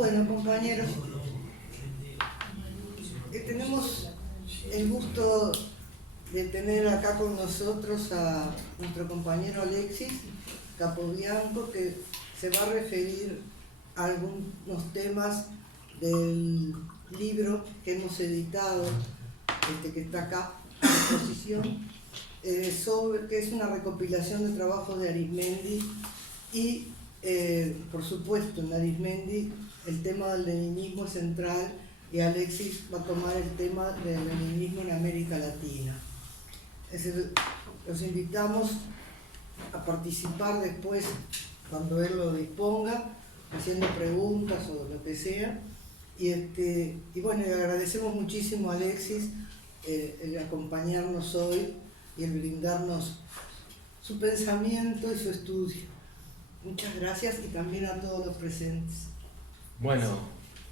Bueno, compañeros, tenemos el gusto de tener acá con nosotros a nuestro compañero Alexis Capobianco, que se va a referir a algunos temas del libro que hemos editado, que está acá a disposición, que es una recopilación de trabajos de Arizmendi y, por supuesto, en Arizmendi el tema del leninismo es central y Alexis va a tomar el tema del leninismo en América Latina. Los invitamos a participar después, cuando él lo disponga, haciendo preguntas o lo que sea. Y bueno, le agradecemos muchísimo a Alexis el acompañarnos hoy y el brindarnos su pensamiento y su estudio. Muchas gracias y también a todos los presentes. Bueno,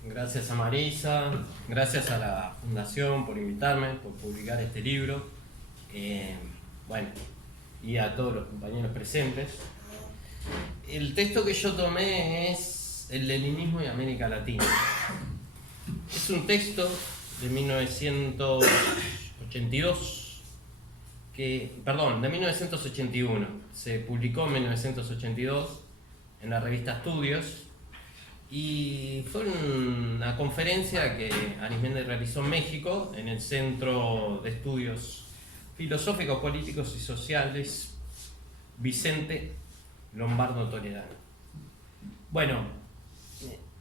gracias a Marisa, gracias a la Fundación por invitarme, por publicar este libro, bueno, y a todos los compañeros presentes. El texto que yo tomé es El leninismo y América Latina. Es un texto de 1982, de 1981. Se publicó en 1982 en la revista Estudios y fue una conferencia que Arizmendi realizó en México, en el Centro de Estudios Filosóficos, Políticos y Sociales Vicente Lombardo Toledano. Bueno,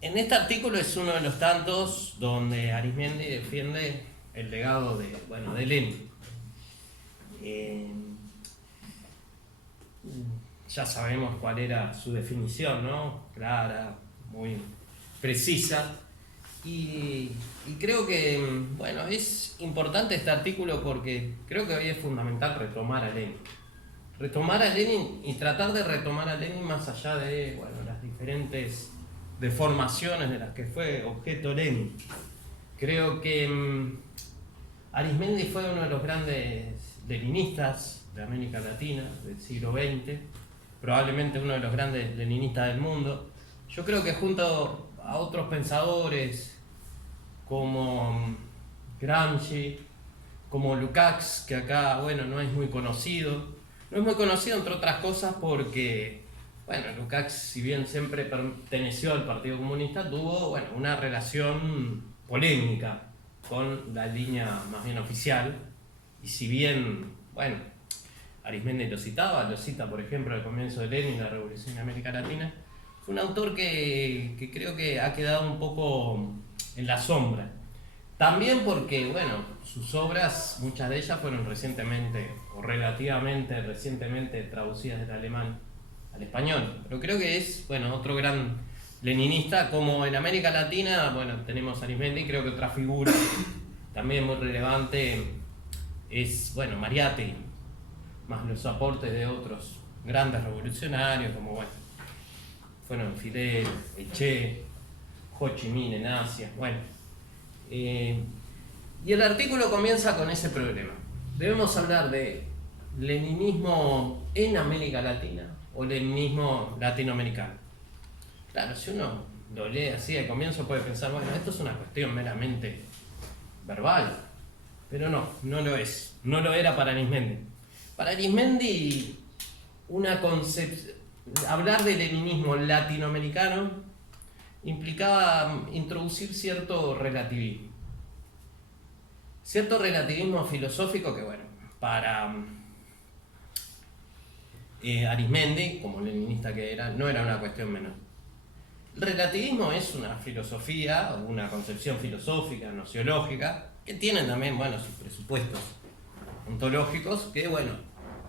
en este artículo es uno de los tantos donde Arizmendi defiende el legado de Lenin. Ya sabemos cuál era su definición, ¿no? Clara, muy precisa. Y creo que, bueno, es importante este artículo porque creo que hoy es fundamental retomar a Lenin. Retomar a Lenin y tratar de retomar a Lenin más allá de, las diferentes deformaciones de las que fue objeto Lenin. Creo que Arizmendi fue uno de los grandes leninistas de América Latina del siglo XX, probablemente uno de los grandes leninistas del mundo. Yo creo que junto a otros pensadores como Gramsci, como Lukács, que acá, no es muy conocido. No es muy conocido, entre otras cosas, porque, Lukács, si bien siempre perteneció al Partido Comunista, tuvo, una relación polémica con la línea más bien oficial. Y si bien, Arizmendi lo cita, por ejemplo, al comienzo de Lenin, la Revolución en América Latina, fue un autor que creo que ha quedado un poco en la sombra. También porque, sus obras, muchas de ellas fueron recientemente, o relativamente recientemente, traducidas del alemán al español. Pero creo que es, otro gran leninista. Como en América Latina, tenemos a Arizmendi, creo que otra figura también muy relevante es, Mariátegui, más los aportes de otros grandes revolucionarios, como, fueron Fidel, el Che, Ho Chi Minh en Asia, y el artículo comienza con ese problema. ¿Debemos hablar de leninismo en América Latina o leninismo latinoamericano? Claro, si uno lo lee así al comienzo puede pensar, esto es una cuestión meramente verbal, pero no lo es. No lo era para Arizmendi. Para Arizmendi, hablar de leninismo latinoamericano implicaba introducir cierto relativismo. Cierto relativismo filosófico que, para Arizmendi, como leninista que era, no era una cuestión menor. El relativismo es una filosofía, una concepción filosófica, nociológica, que tiene también, sus presupuestos ontológicos, que,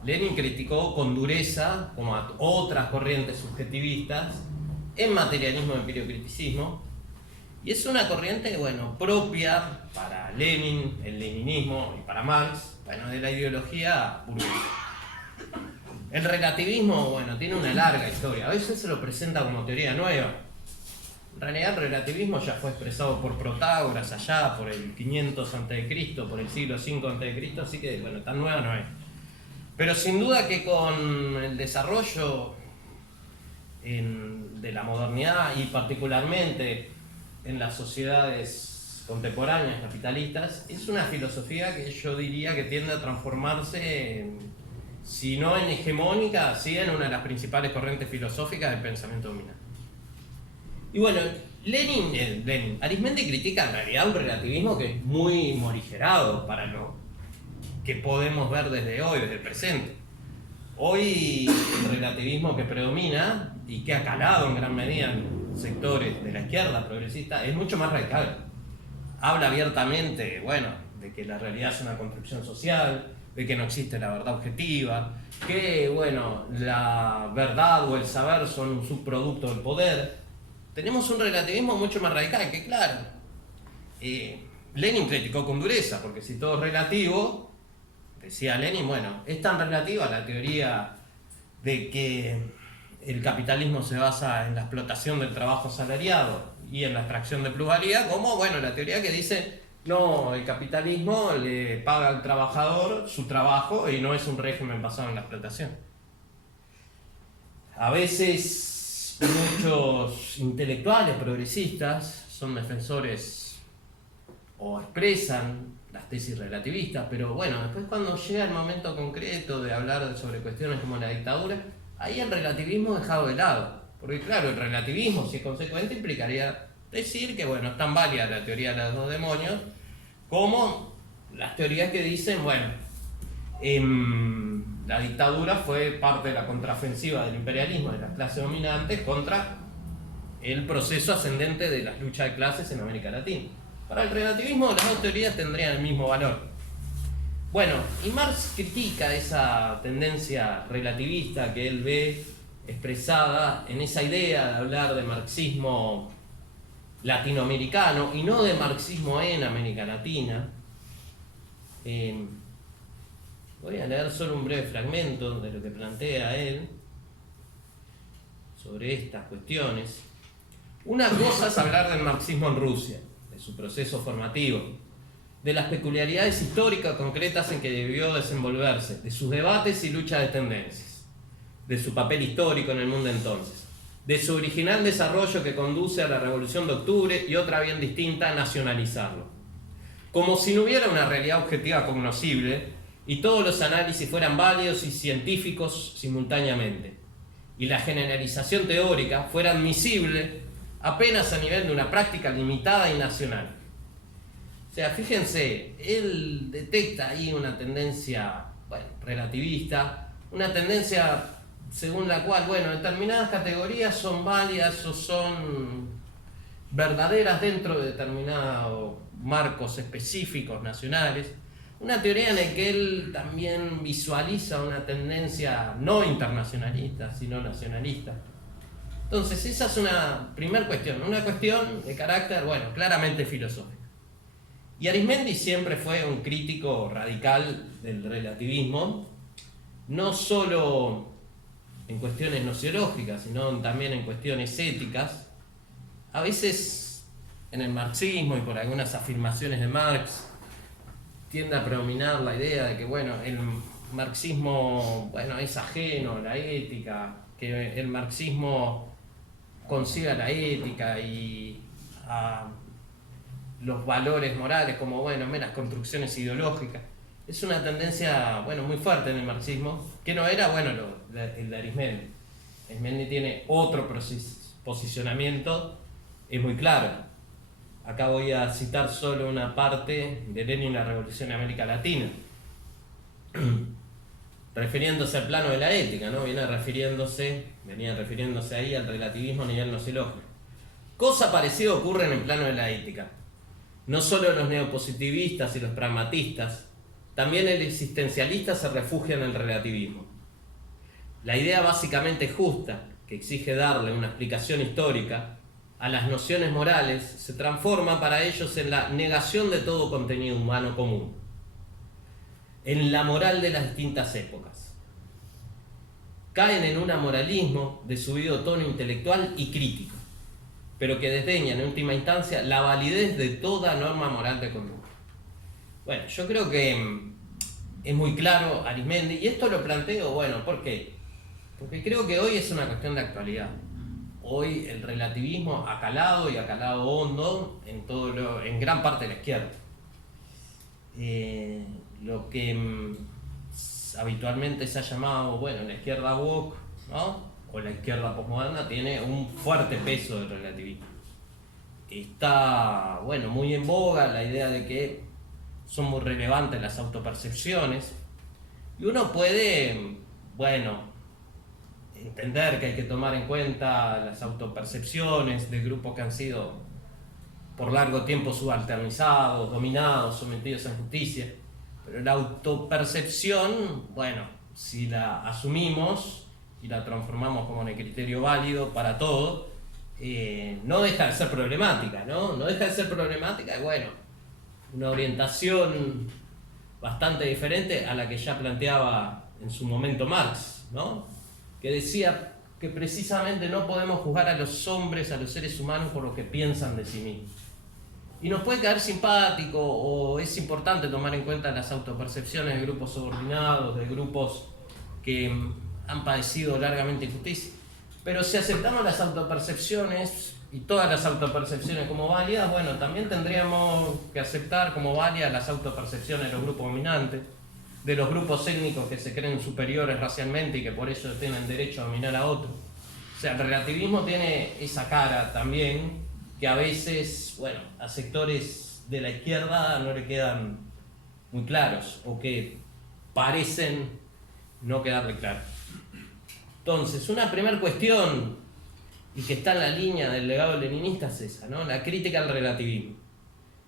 Lenin criticó con dureza, como a otras corrientes subjetivistas, en materialismo y empiriocriticismo, y es una corriente, propia para Lenin, el leninismo, y para Marx, de la ideología burguesa. El relativismo, tiene una larga historia, a veces se lo presenta como teoría nueva. En realidad el relativismo ya fue expresado por Protágoras allá por el 500 a.C., por el siglo V a.C., así que, tan nueva no es. Pero sin duda que con el desarrollo de la modernidad y particularmente en las sociedades contemporáneas capitalistas, es una filosofía que yo diría que tiende a transformarse, si no en hegemónica, sí en una de las principales corrientes filosóficas del pensamiento dominante. Y bueno, Arismendi critica en realidad un relativismo que es muy morigerado para lo que podemos ver desde hoy, desde el presente. Hoy el relativismo que predomina y que ha calado en gran medida en sectores de la izquierda progresista es mucho más radical. Habla abiertamente, bueno, de que la realidad es una construcción social, de que no existe la verdad objetiva, que, bueno, la verdad o el saber son un subproducto del poder. Tenemos un relativismo mucho más radical, que claro, Lenin criticó con dureza, porque si todo es relativo, decía Lenin, bueno, es tan relativa la teoría de que el capitalismo se basa en la explotación del trabajo asalariado y en la extracción de plusvalía, como, bueno, la teoría que dice, no, el capitalismo le paga al trabajador su trabajo y no es un régimen basado en la explotación. A veces muchos intelectuales progresistas son defensores o expresan las tesis relativistas, pero bueno, después cuando llega el momento concreto de hablar sobre cuestiones como la dictadura, ahí el relativismo es dejado de lado. Porque claro, el relativismo, si es consecuente, implicaría decir que, bueno, es tan válida la teoría de los dos demonios como las teorías que dicen, bueno, la dictadura fue parte de la contraofensiva del imperialismo de las clases dominantes contra el proceso ascendente de las luchas de clases en América Latina. Para el relativismo, las dos teorías tendrían el mismo valor. Bueno, y Marx critica esa tendencia relativista que él ve expresada en esa idea de hablar de marxismo latinoamericano y no de marxismo en América Latina. Voy a leer solo un breve fragmento de lo que plantea él sobre estas cuestiones. Una cosa es hablar del marxismo en Rusia, de su proceso formativo, de las peculiaridades históricas concretas en que debió desenvolverse, de sus debates y luchas de tendencias, de su papel histórico en el mundo entonces, de su original desarrollo que conduce a la Revolución de Octubre y otra bien distinta, nacionalizarlo. Como si no hubiera una realidad objetiva cognoscible y todos los análisis fueran válidos y científicos simultáneamente, y la generalización teórica fuera admisible apenas a nivel de una práctica limitada y nacional. O sea, fíjense, él detecta ahí una tendencia, bueno, relativista, una tendencia según la cual, bueno, determinadas categorías son válidas o son verdaderas dentro de determinados marcos específicos nacionales. Una teoría en la que él también visualiza una tendencia no internacionalista, sino nacionalista. Entonces, esa es una primera cuestión, una cuestión de carácter, bueno, claramente filosófico. Y Arismendi siempre fue un crítico radical del relativismo, no solo en cuestiones nociológicas, sino también en cuestiones éticas. A veces en el marxismo y por algunas afirmaciones de Marx tiende a predominar la idea de que, bueno, el marxismo, bueno, es ajeno a la ética, que el marxismo concibe a la ética y a los valores morales como, bueno, meras construcciones ideológicas. Es una tendencia, bueno, muy fuerte en el marxismo, que no era, bueno, el de Arismendi. Arismendi tiene otro posicionamiento, es muy claro. Acá voy a citar solo una parte de Lenin y la Revolución en América Latina, refiriéndose al plano de la ética, ¿no? Venía refiriéndose ahí al relativismo a nivel nociológico. Cosa parecida ocurre en el plano de la ética. No solo los neopositivistas y los pragmatistas, también el existencialista se refugia en el relativismo. La idea básicamente justa, que exige darle una explicación histórica a las nociones morales, se transforma para ellos en la negación de todo contenido humano común, en la moral de las distintas épocas. Caen en un amoralismo de subido tono intelectual y crítico, pero que desdeña en última instancia la validez de toda norma moral de conducta. Bueno, yo creo que es muy claro Arismendi, y esto lo planteo, bueno, ¿por qué? Porque creo que hoy es una cuestión de actualidad. hoy el relativismo ha calado y ha calado hondo en gran parte de la izquierda. Lo que habitualmente se ha llamado, bueno, la izquierda woke, ¿no? O la izquierda postmoderna, tiene un fuerte peso del relativismo. Está, bueno, muy en boga la idea de que son muy relevantes las autopercepciones, y uno puede, bueno, entender que hay que tomar en cuenta las autopercepciones de grupos que han sido por largo tiempo subalternizados, dominados, sometidos a injusticia. Pero la autopercepción, bueno, si la asumimos y la transformamos como en el criterio válido para todo, no deja de ser problemática, ¿no? No deja de ser problemática y, bueno, una orientación bastante diferente a la que ya planteaba en su momento Marx, ¿no? Que decía que precisamente no podemos juzgar a los hombres, a los seres humanos, por lo que piensan de sí mismos. Y nos puede caer simpático, o es importante tomar en cuenta las autopercepciones de grupos subordinados, de grupos que han padecido largamente injusticia. Pero si aceptamos las autopercepciones y todas las autopercepciones como válidas, bueno, también tendríamos que aceptar como válidas las autopercepciones de los grupos dominantes, de los grupos étnicos que se creen superiores racialmente y que por eso tienen derecho a dominar a otros. O sea, el relativismo tiene esa cara también, que a veces, bueno, a sectores de la izquierda no le quedan muy claros, o que parecen no quedarle claros. Entonces, una primera cuestión, y que está en la línea del legado leninista, es esa, ¿no? La crítica al relativismo.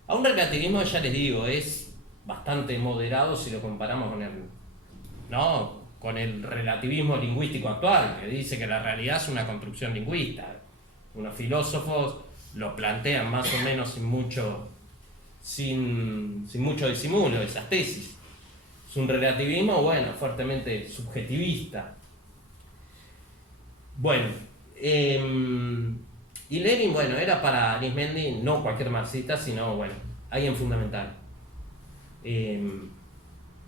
A un relativismo, ya les digo, es bastante moderado si lo comparamos con el relativismo lingüístico actual, que dice que la realidad es una construcción lingüista. Unos filósofos lo plantean más o menos sin mucho disimulo, esas tesis. Es un relativismo, bueno, fuertemente subjetivista. Bueno, y Lenin, bueno, era para Arismendi no cualquier marxista, sino, bueno, alguien fundamental.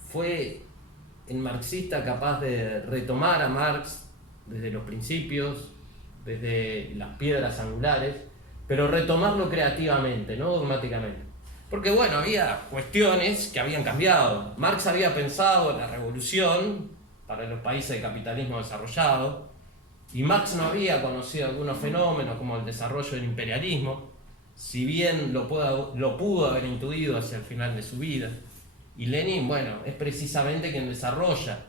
Fue el marxista capaz de retomar a Marx desde los principios, desde las piedras angulares, pero retomarlo creativamente, no dogmáticamente. Porque, bueno, había cuestiones que habían cambiado. Marx había pensado en la revolución para los países de capitalismo desarrollado, y Marx no había conocido algunos fenómenos como el desarrollo del imperialismo, si bien lo pudo haber intuido hacia el final de su vida. Y Lenin, bueno, es precisamente quien desarrolla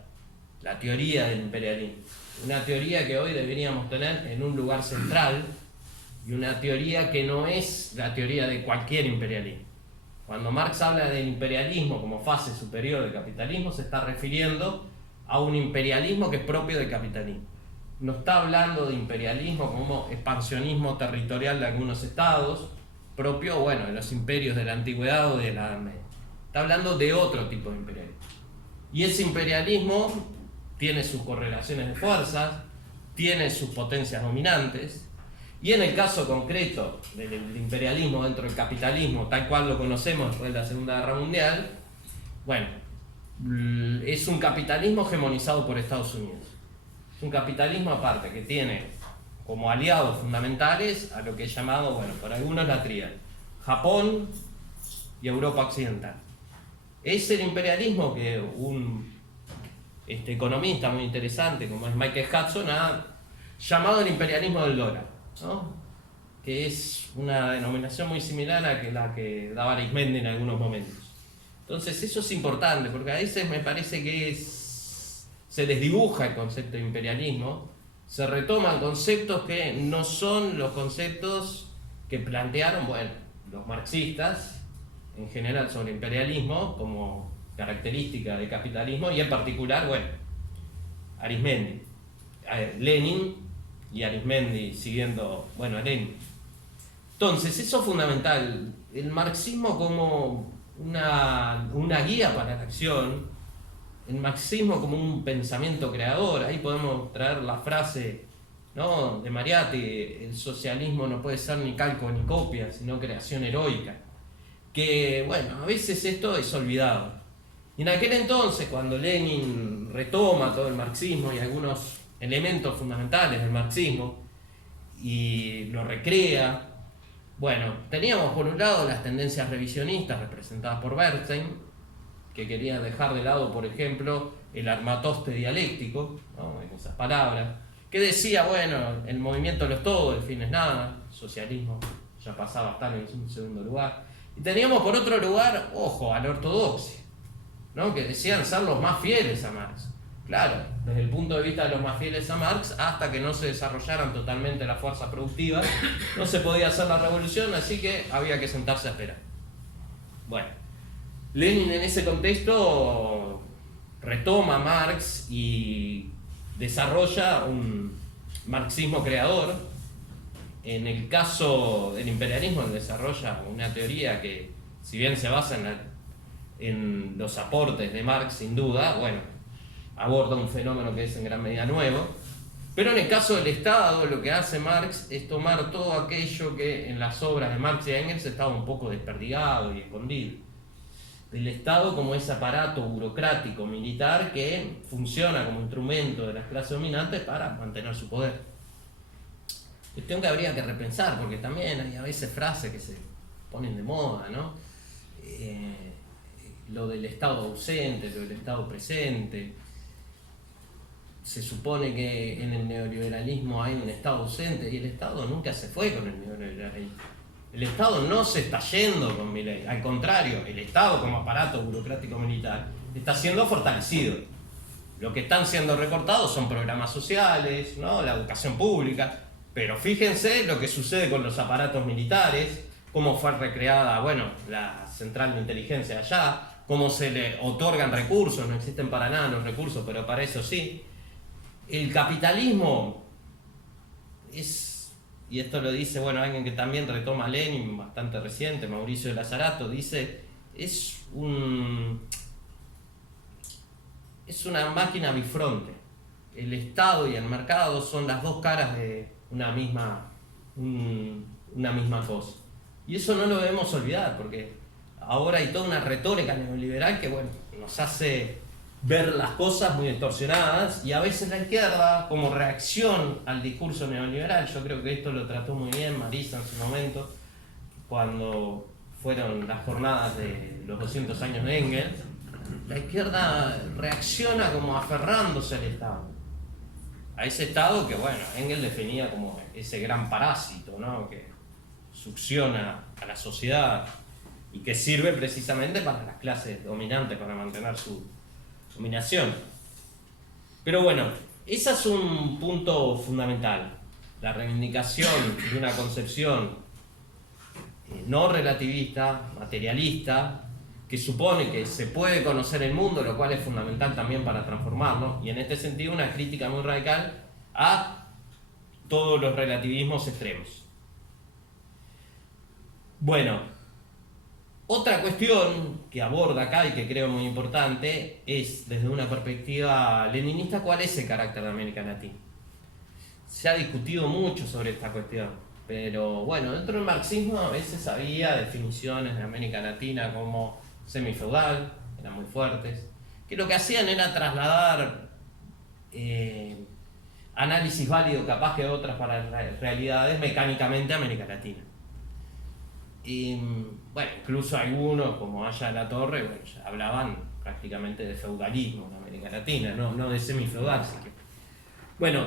la teoría del imperialismo. Una teoría que hoy deberíamos tener en un lugar central, y una teoría que no es la teoría de cualquier imperialismo. Cuando Marx habla del imperialismo como fase superior del capitalismo, se está refiriendo a un imperialismo que es propio del capitalismo. No está hablando de imperialismo como expansionismo territorial de algunos estados, propio, bueno, de los imperios de la antigüedad o de la Edad Media. Está hablando de otro tipo de imperialismo. Y ese imperialismo tiene sus correlaciones de fuerzas, tiene sus potencias dominantes, y en el caso concreto del imperialismo dentro del capitalismo, tal cual lo conocemos después de la Segunda Guerra Mundial, bueno, es un capitalismo hegemonizado por Estados Unidos. Es un capitalismo aparte que tiene como aliados fundamentales a lo que es llamado, bueno, por algunos la tríada: Japón y Europa Occidental. Es el imperialismo que un economista muy interesante como es Michael Hudson ha llamado el imperialismo del dólar, ¿no? Que es una denominación muy similar a la que daba Arismendi en algunos momentos. Entonces eso es importante, porque a veces me parece que se desdibuja el concepto de imperialismo, se retoman conceptos que no son los conceptos que plantearon, bueno, los marxistas en general sobre imperialismo como característica del capitalismo, y en particular, bueno, Arismendi, Lenin y Arismendi siguiendo, bueno, a Lenin. Entonces, eso es fundamental, el marxismo como una guía para la acción, el marxismo como un pensamiento creador. Ahí podemos traer la frase, ¿no?, de Mariátegui: el socialismo no puede ser ni calco ni copia, sino creación heroica. Que, bueno, a veces esto es olvidado. Y en aquel entonces, cuando Lenin retoma todo el marxismo y algunos elementos fundamentales del marxismo, y lo recrea. Bueno, teníamos por un lado las tendencias revisionistas representadas por Bernstein, que quería dejar de lado, por ejemplo, el armatoste dialéctico, ¿no? En esas palabras, que decía, bueno, el movimiento lo es todo, el fin es nada, socialismo ya pasaba a estar en un segundo lugar. Y teníamos por otro lugar, ojo, a la ortodoxia, ¿no? Que decían ser los más fieles a Marx. Claro, desde el punto de vista de los más fieles a Marx, hasta que no se desarrollaran totalmente las fuerzas productivas, no se podía hacer la revolución, así que había que sentarse a esperar. Bueno, Lenin en ese contexto retoma a Marx y desarrolla un marxismo creador. En el caso del imperialismo desarrolla una teoría que, si bien se basa en los aportes de Marx, sin duda, bueno, aborda un fenómeno que es en gran medida nuevo. Pero en el caso del Estado, lo que hace Marx es tomar todo aquello que en las obras de Marx y Engels estaba un poco desperdigado y escondido. Del Estado como ese aparato burocrático militar que funciona como instrumento de las clases dominantes para mantener su poder. Cuestión que habría que repensar, porque también hay a veces frases que se ponen de moda, ¿no? Lo del Estado ausente, lo del Estado presente. Se supone que en el neoliberalismo hay un Estado ausente y el Estado nunca se fue con el neoliberalismo. El Estado no se está yendo con Milei, al contrario, el Estado como aparato burocrático militar está siendo fortalecido. Lo que están siendo recortados son programas sociales, ¿no? La educación pública, pero fíjense lo que sucede con los aparatos militares, cómo fue recreada, bueno, la central de inteligencia allá, cómo se le otorgan recursos, no existen para nada los recursos, pero para eso sí. El capitalismo es, y esto lo dice, bueno, alguien que también retoma a Lenin, bastante reciente, Mauricio de Lazzarato, dice, es una máquina bifronte. El Estado y el mercado son las dos caras de una misma cosa. Y eso no lo debemos olvidar, porque ahora hay toda una retórica neoliberal que, bueno, nos hace ver las cosas muy distorsionadas, y a veces la izquierda, como reacción al discurso neoliberal, yo creo que esto lo trató muy bien Marisa en su momento, cuando fueron las jornadas de los 200 años de Engels, la izquierda reacciona como aferrándose al Estado. A ese Estado que, bueno, Engels definía como ese gran parásito, ¿no? Que succiona a la sociedad y que sirve precisamente para las clases dominantes, para mantener su dominación. Pero bueno, ese es un punto fundamental, la reivindicación de una concepción no relativista, materialista, que supone que se puede conocer el mundo, lo cual es fundamental también para transformarlo, y en este sentido una crítica muy radical a todos los relativismos extremos. Bueno, otra cuestión que aborda acá y que creo muy importante es, desde una perspectiva leninista, cuál es el carácter de América Latina. Se ha discutido mucho sobre esta cuestión, pero bueno, dentro del marxismo a veces había definiciones de América Latina como semifeudal, eran muy fuertes, que lo que hacían era trasladar análisis válido capaz que de otras para realidades mecánicamente a América Latina. Y bueno, incluso algunos como Aya de la Torre, bueno, ya hablaban prácticamente de feudalismo en América Latina, no de semifeudal. Bueno,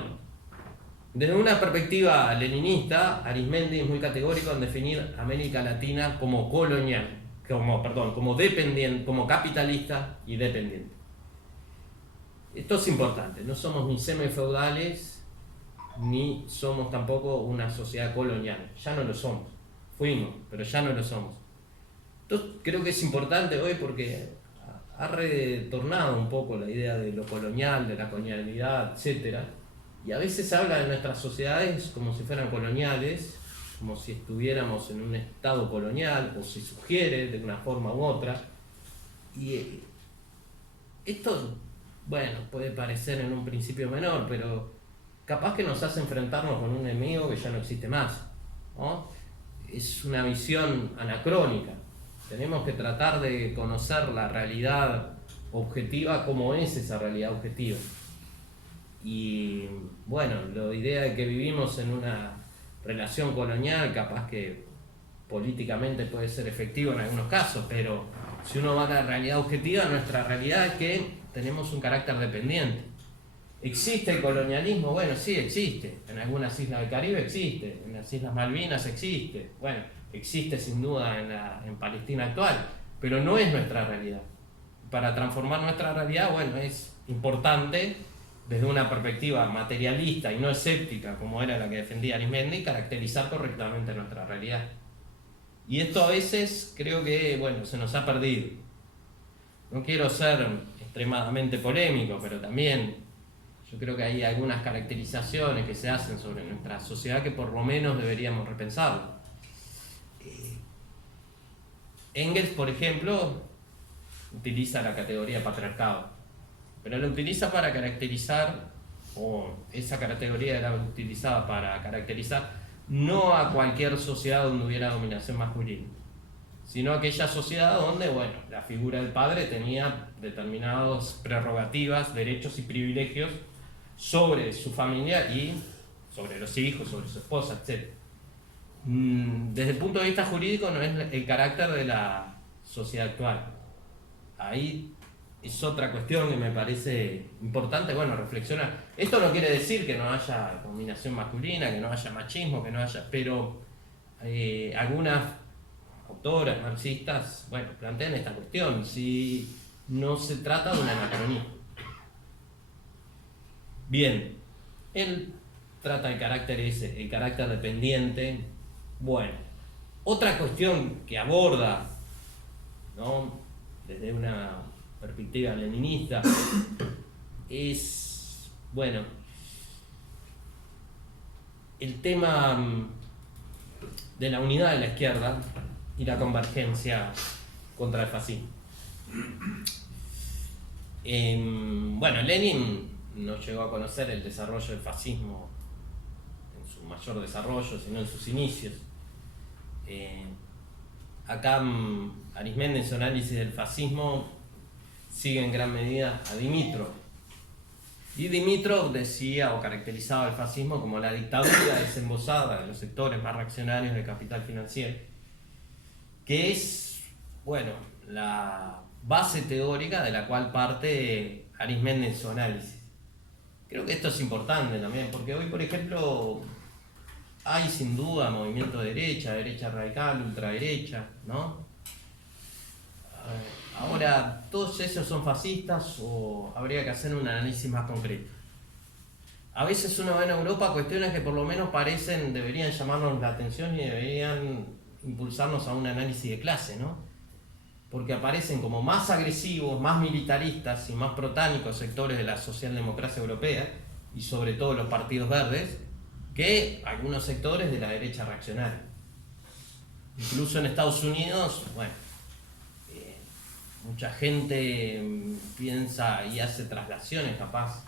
desde una perspectiva leninista, Arizmendi es muy categórico en definir América Latina como colonial, como dependiente, como capitalista y dependiente. Esto es importante, no somos ni semifeudales ni somos tampoco una sociedad colonial, ya no lo somos. Fuimos, pero ya no lo somos. Entonces creo que es importante hoy porque ha retornado un poco la idea de lo colonial, de la colonialidad, etc. Y a veces se habla de nuestras sociedades como si fueran coloniales, como si estuviéramos en un estado colonial, o se sugiere de una forma u otra. Y esto, bueno, puede parecer en un principio menor, pero capaz que nos hace enfrentarnos con un enemigo que ya no existe más, ¿no? Es una visión anacrónica. Tenemos que tratar de conocer la realidad objetiva como es esa realidad objetiva. Y bueno, la idea de que vivimos en una relación colonial, capaz que políticamente puede ser efectivo en algunos casos, pero si uno va a la realidad objetiva, nuestra realidad es que tenemos un carácter dependiente. ¿Existe el colonialismo? Bueno, sí, existe. En algunas islas del Caribe existe, en las Islas Malvinas existe, bueno, existe sin duda en Palestina actual, pero no es nuestra realidad. Para transformar nuestra realidad, bueno, es importante desde una perspectiva materialista y no escéptica, como era la que defendía Arismendi, caracterizar correctamente nuestra realidad. Y esto a veces creo que, bueno, se nos ha perdido. No quiero ser extremadamente polémico, pero también yo creo que hay algunas caracterizaciones que se hacen sobre nuestra sociedad que por lo menos deberíamos repensarlo. Engels, por ejemplo, utiliza la categoría patriarcado, pero la utiliza para caracterizar, o esa categoría era utilizada para caracterizar no a cualquier sociedad donde hubiera dominación masculina, sino a aquella sociedad donde, bueno, la figura del padre tenía determinadas prerrogativas, derechos y privilegios sobre su familia y sobre los hijos, sobre su esposa, etc. Desde el punto de vista jurídico no es el carácter de la sociedad actual. Ahí es otra cuestión que me parece importante, bueno, reflexionar. Esto no quiere decir que no haya dominación masculina, que no haya machismo, que no haya, pero algunas autoras marxistas, bueno, plantean esta cuestión, si no se trata de un anacronismo. Bien, él trata el carácter ese, el carácter dependiente. Bueno, otra cuestión que aborda, ¿no?, desde una perspectiva leninista, es, bueno, el tema de la unidad de la izquierda y la convergencia contra el fascismo. Bueno, Lenin no llegó a conocer el desarrollo del fascismo en su mayor desarrollo, sino en sus inicios. Acá Arismendi en su análisis del fascismo sigue en gran medida a Dimitrov. Y Dimitrov decía o caracterizaba el fascismo como la dictadura desembosada de los sectores más reaccionarios del capital financiero, que es, bueno, la base teórica de la cual parte Arismendi en su análisis. Creo que esto es importante también, porque hoy, por ejemplo, hay sin duda movimiento de derecha, derecha radical, ultraderecha, ¿no? Ahora, ¿todos esos son fascistas o habría que hacer un análisis más concreto? A veces uno ve en Europa cuestiones que por lo menos deberían llamarnos la atención y deberían impulsarnos a un análisis de clase, ¿no? Porque aparecen como más agresivos, más militaristas y más protánicos sectores de la socialdemocracia europea, y sobre todo los partidos verdes, que algunos sectores de la derecha reaccionaria. Incluso en Estados Unidos, bueno, mucha gente piensa y hace traslaciones capaz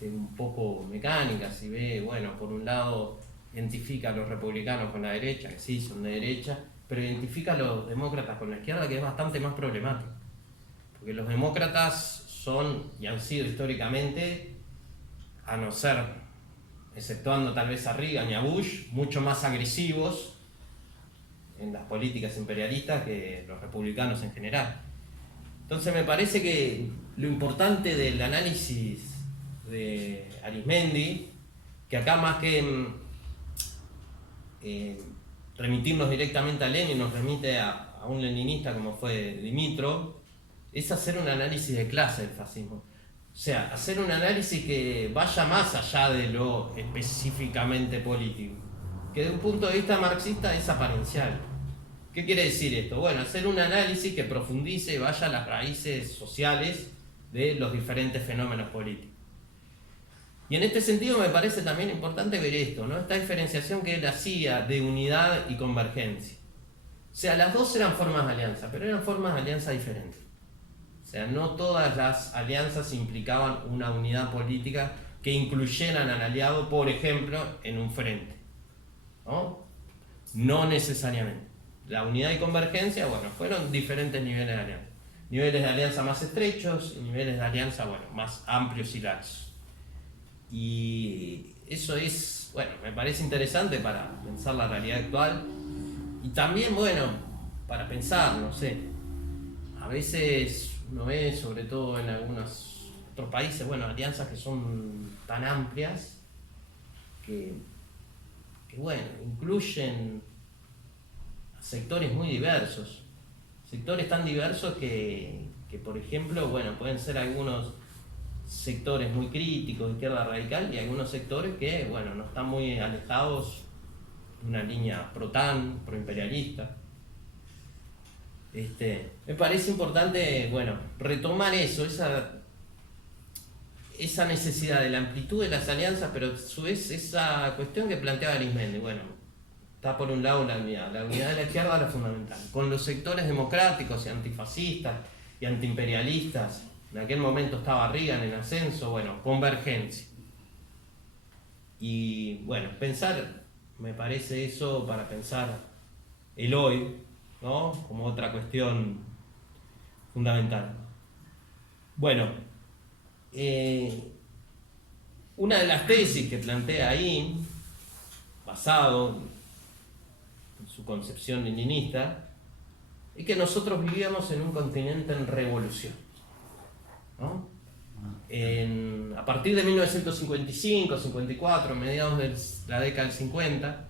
un poco mecánicas y ve, bueno, por un lado identifica a los republicanos con la derecha, que sí, son de derecha, pero identifica a los demócratas con la izquierda, que es bastante más problemático. Porque los demócratas son, y han sido históricamente, a no ser, exceptuando tal vez a Reagan y a Bush, mucho más agresivos en las políticas imperialistas que los republicanos en general. Entonces me parece que lo importante del análisis de Arismendi, que acá más que remitirnos directamente a Lenin, nos remite a un leninista como fue Dimitrov, es hacer un análisis de clase del fascismo. O sea, hacer un análisis que vaya más allá de lo específicamente político, que desde un punto de vista marxista es aparencial. ¿Qué quiere decir esto? Bueno, hacer un análisis que profundice y vaya a las raíces sociales de los diferentes fenómenos políticos. Y en este sentido me parece también importante ver esto, ¿no? Esta diferenciación que él hacía de unidad y convergencia. O sea, las dos eran formas de alianza, pero eran formas de alianza diferentes. O sea, no todas las alianzas implicaban una unidad política que incluyeran al aliado, por ejemplo, en un frente, ¿no? No necesariamente. La unidad y convergencia, bueno, fueron diferentes niveles de alianza. Niveles de alianza más estrechos y niveles de alianza, bueno, más amplios y largos. Y eso es, bueno, me parece interesante para pensar la realidad actual y también, bueno, para pensar, no sé, a veces uno ve, sobre todo en algunos otros países, bueno, alianzas que son tan amplias que bueno, incluyen sectores muy diversos, sectores tan diversos que por ejemplo, bueno, pueden ser algunos sectores muy críticos de izquierda radical y algunos sectores que, bueno, no están muy alejados de una línea pro-TAN, pro-imperialista. Me parece importante, bueno, retomar eso, esa necesidad de la amplitud de las alianzas, pero a su vez esa cuestión que planteaba Arismendi, bueno, está por un lado la unidad de la izquierda es lo fundamental, con los sectores democráticos y antifascistas y antiimperialistas, en aquel momento estaba Reagan en ascenso, bueno, convergencia. Y bueno, pensar, me parece eso para pensar el hoy, ¿no? Como otra cuestión fundamental. Bueno, una de las tesis que plantea ahí, basado en su concepción leninista, es que nosotros vivíamos en un continente en revolución, ¿no? A partir de 1955, 54, mediados de la década del 50,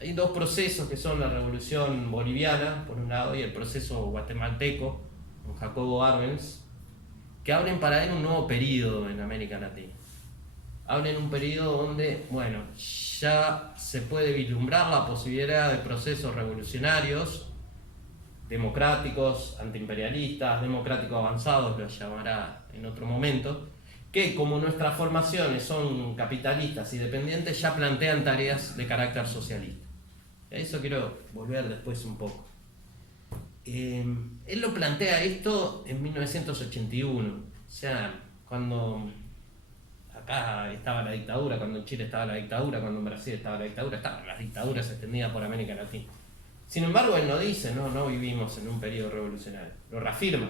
hay dos procesos que son la revolución boliviana, por un lado, y el proceso guatemalteco, con Jacobo Arbenz, que abren para él un nuevo periodo en América Latina. Abren un periodo donde, bueno, ya se puede vislumbrar la posibilidad de procesos revolucionarios, democráticos, antiimperialistas, democráticos avanzados, lo llamará en otro momento, que como nuestras formaciones son capitalistas y dependientes, ya plantean tareas de carácter socialista. A eso quiero volver después un poco. Él lo plantea esto en 1981, o sea, cuando acá estaba la dictadura, cuando en Chile estaba la dictadura, cuando en Brasil estaba la dictadura, estaban las dictaduras extendidas por América Latina. Sin embargo, él no dice, no vivimos en un periodo revolucionario, lo reafirma.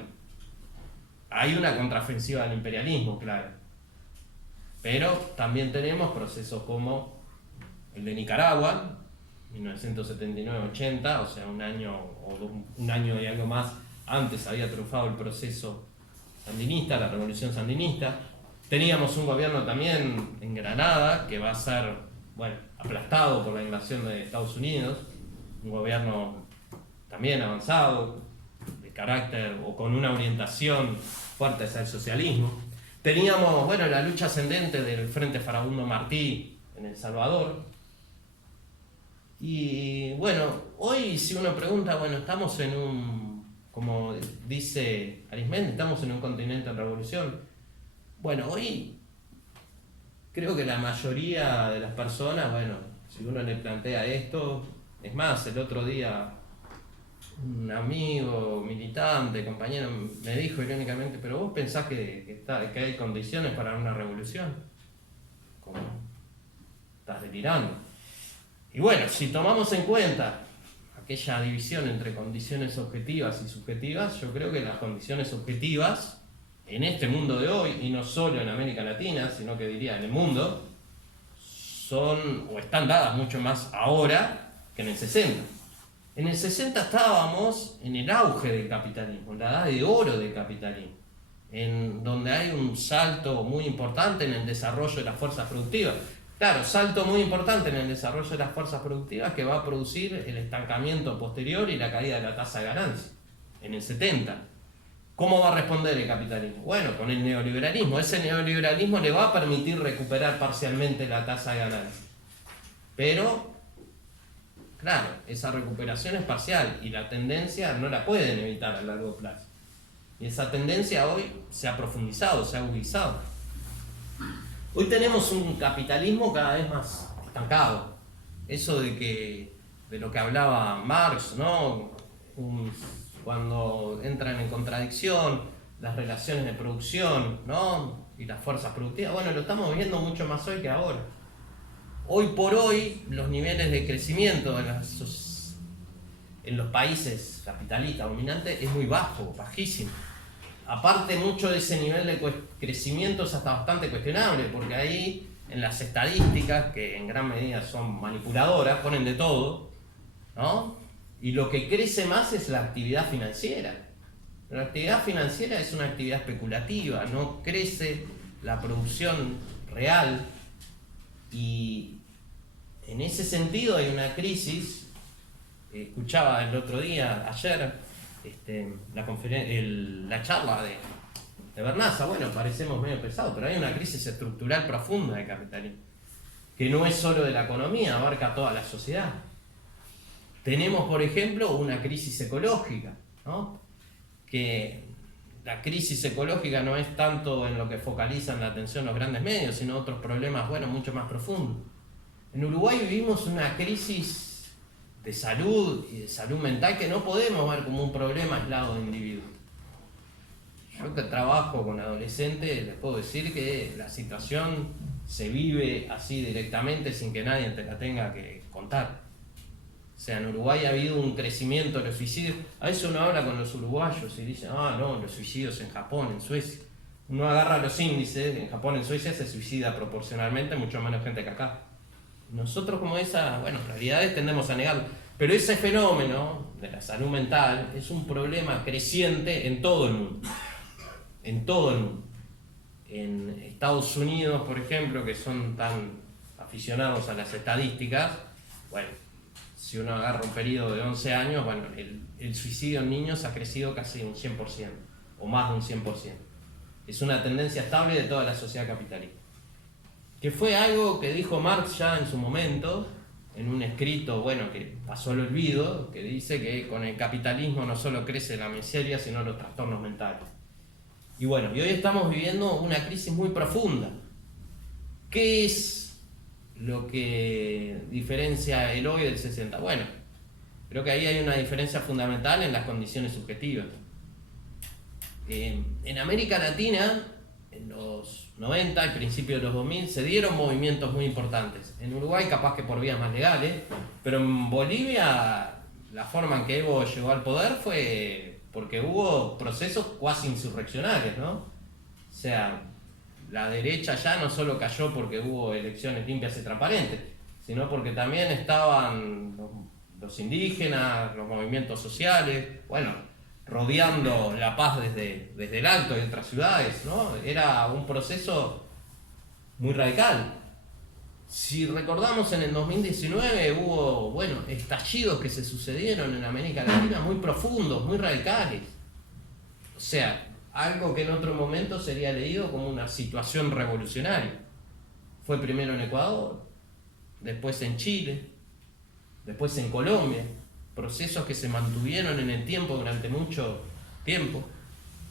Hay una contraofensiva al imperialismo, claro, pero también tenemos procesos como el de Nicaragua, 1979-80, o sea, un año y algo más antes había triunfado el proceso sandinista, la revolución sandinista. Teníamos un gobierno también en Granada que va a ser, bueno, aplastado por la invasión de Estados Unidos, un gobierno también avanzado, de carácter o con una orientación fuerte hacia el socialismo. Teníamos, bueno, la lucha ascendente del Frente Farabundo Martí en El Salvador. Y bueno, hoy si uno pregunta, bueno, estamos en como dice Arismendi, estamos en un continente en revolución. Bueno, hoy creo que la mayoría de las personas, bueno, si uno le plantea esto, es más, el otro día un amigo, militante, compañero, me dijo irónicamente, pero vos pensás que hay condiciones para una revolución. ¿Cómo? Estás delirando. Y bueno, si tomamos en cuenta aquella división entre condiciones objetivas y subjetivas, yo creo que las condiciones objetivas, en este mundo de hoy, y no solo en América Latina, sino que diría en el mundo, son o están dadas mucho más ahora que en el 60. En el 60 estábamos en el auge del capitalismo, en la edad de oro del capitalismo, en donde hay un salto muy importante en el desarrollo de las fuerzas productivas. Claro, salto muy importante en el desarrollo de las fuerzas productivas que va a producir el estancamiento posterior y la caída de la tasa de ganancia en el 70. ¿Cómo va a responder el capitalismo? Bueno, con el neoliberalismo. Ese neoliberalismo le va a permitir recuperar parcialmente la tasa de ganancia. Pero, claro, esa recuperación es parcial y la tendencia no la pueden evitar a largo plazo. Y esa tendencia hoy se ha profundizado, se ha agudizado. Hoy tenemos un capitalismo cada vez más estancado. Eso de lo que hablaba Marx, ¿no? Cuando entran en contradicción las relaciones de producción, ¿no? Y las fuerzas productivas, bueno, lo estamos viendo mucho más hoy que ahora. Hoy por hoy, los niveles de crecimiento en los países capitalistas dominantes es muy bajo, bajísimo. Aparte, mucho de ese nivel de crecimiento es hasta bastante cuestionable, porque ahí en las estadísticas, que en gran medida son manipuladoras, ponen de todo, ¿no? Y lo que crece más es la actividad financiera. La actividad financiera es una actividad especulativa, no crece la producción real, y en ese sentido hay una crisis. Escuchaba el otro día, ayer, la charla de Bernaza. Bueno, parecemos medio pesados, pero hay una crisis estructural profunda del capitalismo, que no es solo de la economía, abarca toda la sociedad. Tenemos, por ejemplo, una crisis ecológica, ¿no? Que la crisis ecológica no es tanto en lo que focalizan la atención los grandes medios, sino otros problemas, bueno, mucho más profundos. En Uruguay vivimos una crisis de salud y de salud mental que no podemos ver como un problema aislado de individuos. Yo que trabajo con adolescentes les puedo decir que la situación se vive así directamente sin que nadie te la tenga que contar. O sea, en Uruguay ha habido un crecimiento de los suicidios. A veces uno habla con los uruguayos y dice, no, los suicidios en Japón, en Suecia. Uno agarra los índices, en Japón, en Suecia se suicida proporcionalmente mucho menos gente que acá. Nosotros como realidades tendemos a negarlo. Pero ese fenómeno de la salud mental es un problema creciente en todo el mundo. En todo el mundo. En Estados Unidos, por ejemplo, que son tan aficionados a las estadísticas, si uno agarra un periodo de 11 años, el suicidio en niños ha crecido casi un 100%, o más de un 100%. Es una tendencia estable de toda la sociedad capitalista. Que fue algo que dijo Marx ya en su momento, en un escrito, que pasó al olvido, que dice que con el capitalismo no solo crece la miseria, sino los trastornos mentales. Y hoy estamos viviendo una crisis muy profunda. ¿Qué es lo que diferencia el hoy del 60? Creo que ahí hay una diferencia fundamental en las condiciones subjetivas. En América Latina, en los 90 y principios de los 2000, se dieron movimientos muy importantes. En Uruguay capaz que por vías más legales, pero en Bolivia la forma en que Evo llegó al poder fue porque hubo procesos cuasi insurreccionales, ¿no? O sea, la derecha ya no solo cayó porque hubo elecciones limpias y transparentes, sino porque también estaban los indígenas, los movimientos sociales, rodeando La Paz desde el Alto y otras ciudades, ¿no? Era un proceso muy radical. Si recordamos, en el 2019 hubo, estallidos que se sucedieron en América Latina muy profundos, muy radicales. O sea, algo que en otro momento sería leído como una situación revolucionaria. Fue primero en Ecuador, después en Chile, después en Colombia. Procesos que se mantuvieron en el tiempo durante mucho tiempo,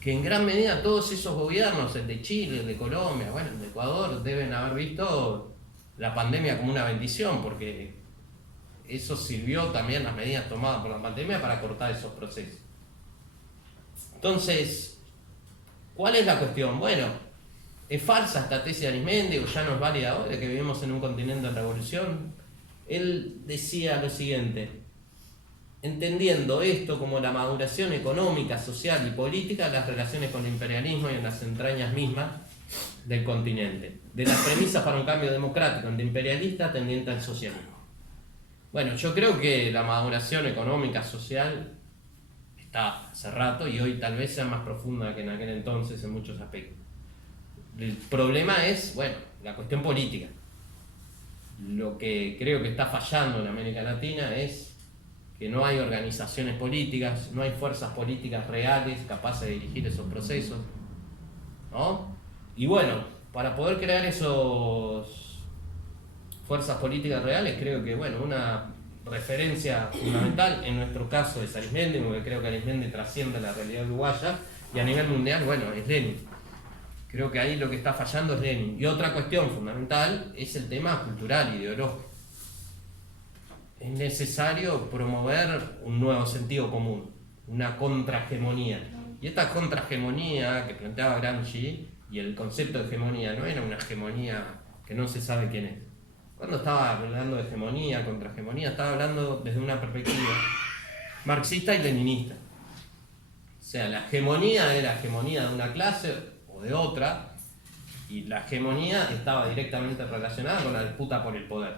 que en gran medida todos esos gobiernos, el de Chile, el de Colombia, el de Ecuador, deben haber visto la pandemia como una bendición, porque eso sirvió también, las medidas tomadas por la pandemia, para cortar esos procesos. Entonces, ¿cuál es la cuestión? ¿Es falsa esta tesis de Arismendi o ya no es válida hoy de que vivimos en un continente en revolución? Él decía lo siguiente: entendiendo esto como la maduración económica, social y política de las relaciones con el imperialismo y en las entrañas mismas del continente, de las premisas para un cambio democrático de imperialista tendiente al socialismo. Yo creo que la maduración económica, social, está hace rato, y hoy tal vez sea más profunda que en aquel entonces en muchos aspectos. El problema es, la cuestión política. Lo que creo que está fallando en América Latina es que no hay organizaciones políticas, no hay fuerzas políticas reales capaces de dirigir esos procesos, ¿no? Y para poder crear esas fuerzas políticas reales, creo que una referencia fundamental, en nuestro caso, es Arismendi, porque creo que Arismendi trasciende la realidad uruguaya, y a nivel mundial, es Lenin. Creo que ahí lo que está fallando es Lenin. Y otra cuestión fundamental es el tema cultural, ideológico. Es necesario promover un nuevo sentido común, una contrahegemonía. Y esta contrahegemonía que planteaba Gramsci, y el concepto de hegemonía, no era una hegemonía que no se sabe quién es. Cuando estaba hablando de hegemonía, contrahegemonía, estaba hablando desde una perspectiva marxista y leninista. O sea, la hegemonía era hegemonía de una clase o de otra, Y la hegemonía estaba directamente relacionada con la disputa por el poder,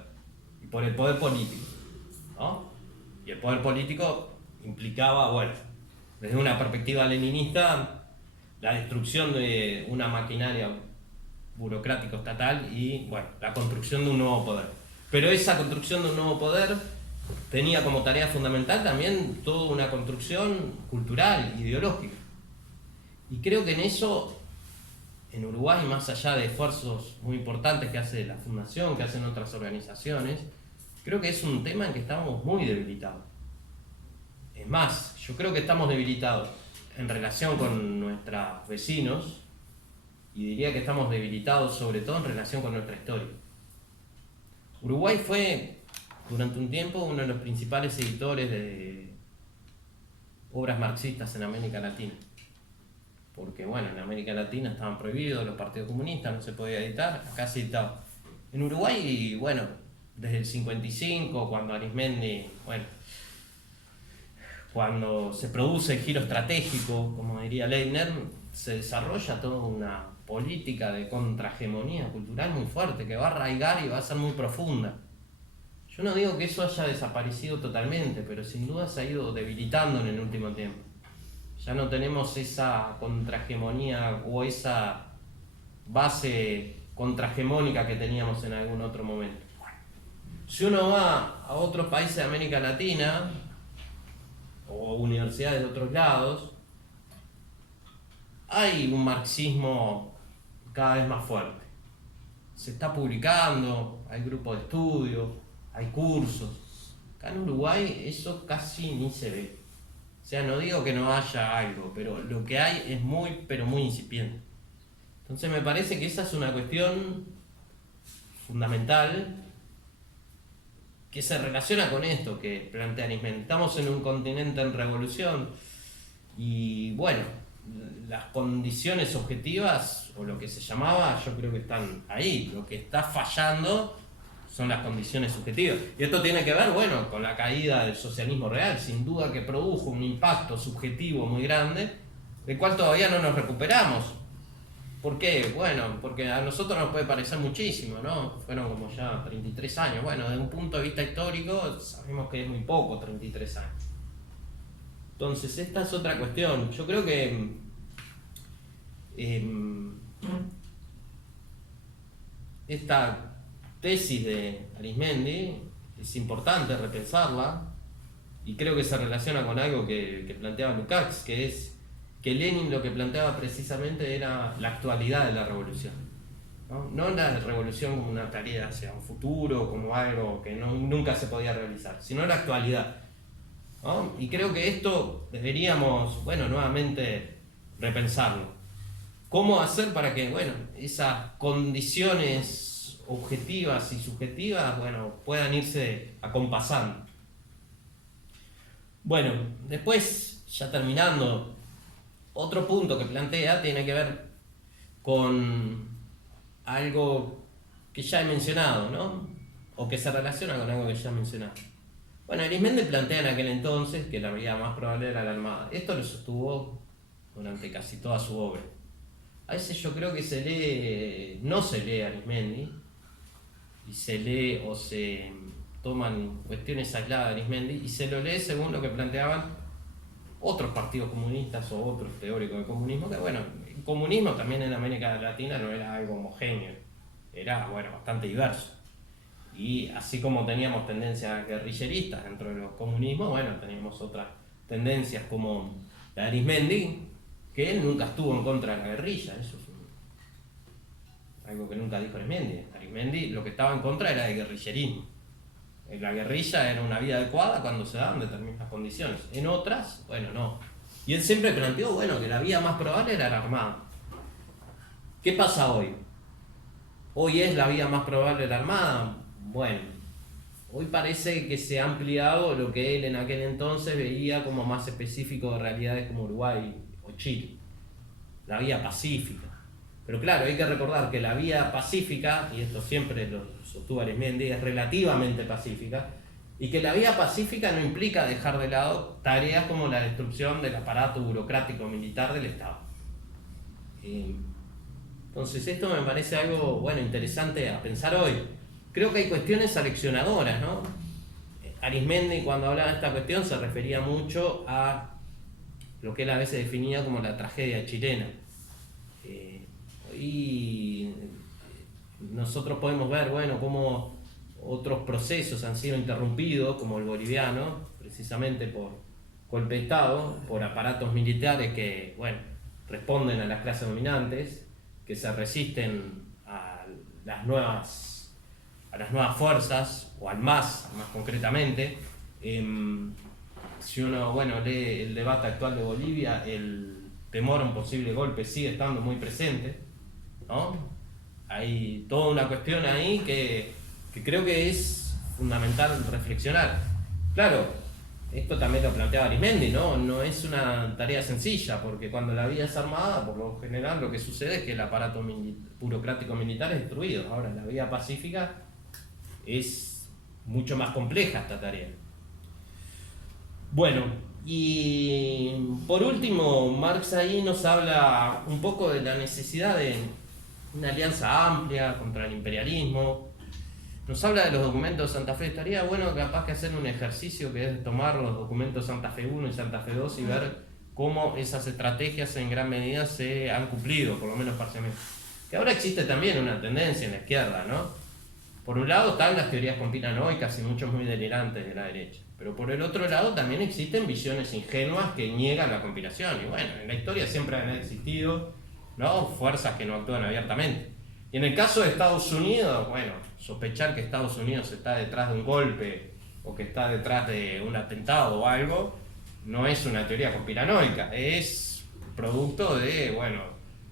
y por el poder político, ¿no? Y el poder político implicaba, bueno, desde una perspectiva leninista, la destrucción de una maquinaria burocrático estatal y, bueno, la construcción de un nuevo poder. Pero esa construcción de un nuevo poder tenía como tarea fundamental también toda una construcción cultural, ideológica. Y creo que en eso, en Uruguay, más allá de esfuerzos muy importantes que hace la Fundación, que hacen otras organizaciones, creo que es un tema en que estamos muy debilitados. Es más, yo creo que estamos debilitados en relación con nuestros vecinos, y diría que estamos debilitados sobre todo en relación con nuestra historia. Uruguay fue durante un tiempo uno de los principales editores de obras marxistas en América Latina. Porque bueno, en América Latina estaban prohibidos los partidos comunistas, no se podía editar, acá se editaba. En Uruguay, bueno, desde el 55, cuando Arismendi, bueno, cuando se produce el giro estratégico, como diría Leitner, se desarrolla toda una política de contrahegemonía cultural muy fuerte, que va a arraigar y va a ser muy profunda. Yo no digo que eso haya desaparecido totalmente, pero sin duda se ha ido debilitando en el último tiempo. Ya no tenemos esa contrahegemonía o esa base contrahegemónica que teníamos en algún otro momento. Si uno va a otros países de América Latina o universidades de otros lados, hay un marxismo cada vez más fuerte. Se está publicando, hay grupos de estudio, hay cursos. Acá en Uruguay eso casi ni se ve. O sea, no digo que no haya algo, pero lo que hay es muy, pero muy incipiente. Entonces me parece que esa es una cuestión fundamental que se relaciona con esto que plantea Arismendi. Estamos en un continente en revolución y bueno, las condiciones objetivas, o lo que se llamaba, yo creo que están ahí. Lo que está fallando son las condiciones subjetivas. Y esto tiene que ver, bueno, con la caída del socialismo real, sin duda que produjo un impacto subjetivo muy grande, del cual todavía no nos recuperamos. ¿Por qué? Bueno, porque a nosotros nos puede parecer muchísimo, ¿no? Fueron como ya 33 años. Bueno, desde un punto de vista histórico, sabemos que es muy poco, 33 años. Entonces, esta es otra cuestión. Yo creo que esta tesis de Arismendi es importante repensarla, y creo que se relaciona con algo que planteaba Lukács, que es que Lenin lo que planteaba precisamente era la actualidad de la revolución, ¿no? No la revolución como una tarea hacia un futuro, como algo que nunca se podía realizar, sino la actualidad, ¿no? Y creo que esto deberíamos, bueno, nuevamente repensarlo. ¿Cómo hacer para que, bueno, esas condiciones objetivas y subjetivas, bueno, puedan irse acompasando? Bueno, después, ya terminando, otro punto que plantea tiene que ver con algo que ya he mencionado, ¿no? O que se relaciona con algo que ya he mencionado. Bueno, Arismendi plantea en aquel entonces que la vía más probable era la Armada. Esto lo sostuvo durante casi toda su obra. A veces yo creo que no se lee Arismendi, y se lee o se toman cuestiones aisladas de Arismendi y se lo lee según lo que planteaban otros partidos comunistas o otros teóricos del comunismo, que bueno, el comunismo también en América Latina no era algo homogéneo, era, bueno, bastante diverso. Y así como teníamos tendencias guerrilleristas dentro de los comunismos, bueno, teníamos otras tendencias como la de Arismendi, que él nunca estuvo en contra de la guerrilla. Eso es algo que nunca dijo Arismendi. Arismendi lo que estaba en contra era el guerrillerismo. La guerrilla era una vía adecuada cuando se daban determinadas condiciones. En otras, bueno, no. Y él siempre planteó, bueno, que la vía más probable era la Armada. ¿Qué pasa hoy? ¿Hoy es la vía más probable la Armada? Bueno, hoy parece que se ha ampliado lo que él en aquel entonces veía como más específico de realidades como Uruguay o Chile. La vía pacífica. Pero claro, hay que recordar que la vía pacífica, y esto siempre lo sostuvo Arismendi, es relativamente pacífica, y que la vía pacífica no implica dejar de lado tareas como la destrucción del aparato burocrático militar del Estado. Entonces esto me parece algo, bueno, interesante a pensar hoy. Creo que hay cuestiones aleccionadoras, ¿no? Arismendi, cuando hablaba de esta cuestión, se refería mucho a lo que él a veces definía como la tragedia chilena. Y nosotros podemos ver, bueno, cómo otros procesos han sido interrumpidos, como el boliviano, precisamente por golpe de Estado, por aparatos militares que, bueno, responden a las clases dominantes, que se resisten a las nuevas fuerzas, o al MAS más concretamente. Si uno, bueno, lee el debate actual de Bolivia, el temor a un posible golpe sigue estando muy presente, ¿no? Hay toda una cuestión ahí que creo que es fundamental reflexionar. Claro, esto también lo planteaba Arismendi, ¿no? No es una tarea sencilla, porque cuando la vía es armada, por lo general lo que sucede es que el aparato burocrático militar es destruido. Ahora, la vía pacífica es mucho más compleja esta tarea. Bueno, y por último, Marx ahí nos habla un poco de la necesidad de una alianza amplia contra el imperialismo. Nos habla de los documentos de Santa Fe. Estaría bueno capaz que hacer un ejercicio que es tomar los documentos Santa Fe 1 y Santa Fe 2 y ver cómo esas estrategias en gran medida se han cumplido, por lo menos parcialmente. Que ahora existe también una tendencia en la izquierda, ¿no? Por un lado están las teorías conspiranoicas y muchos muy delirantes de la derecha, pero por el otro lado también existen visiones ingenuas que niegan la conspiración. Y bueno, en la historia siempre han existido, ¿no?, fuerzas que no actúan abiertamente. Y en el caso de Estados Unidos, bueno, sospechar que Estados Unidos está detrás de un golpe o que está detrás de un atentado o algo, no es una teoría conspiranoica, es producto de, bueno,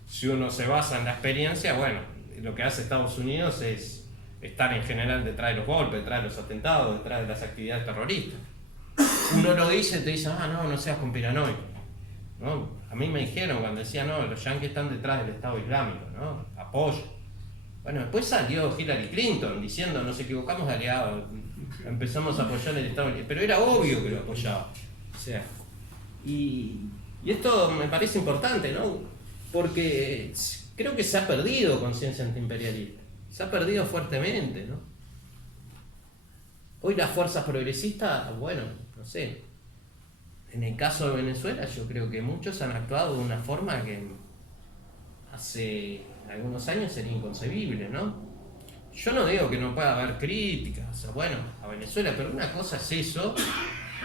si uno se basa en la experiencia, bueno, lo que hace Estados Unidos es estar en general detrás de los golpes, detrás de los atentados, detrás de las actividades terroristas. Uno lo dice y te dice, no seas conspiranoico, ¿no? A mí me dijeron cuando decía, no, los yanquis están detrás del Estado Islámico, ¿no? Apoyo. Bueno, después salió Hillary Clinton diciendo, nos equivocamos de aliados, empezamos a apoyar el Estado Islámico, pero era obvio que lo apoyaba. O sea, y esto me parece importante, ¿no? Porque creo que se ha perdido conciencia antiimperialista. Se ha perdido fuertemente, ¿no? Hoy las fuerzas progresistas, bueno, no sé. En el caso de Venezuela, yo creo que muchos han actuado de una forma que hace algunos años sería inconcebible, ¿no? Yo no digo que no pueda haber críticas, bueno, a Venezuela, pero una cosa es eso,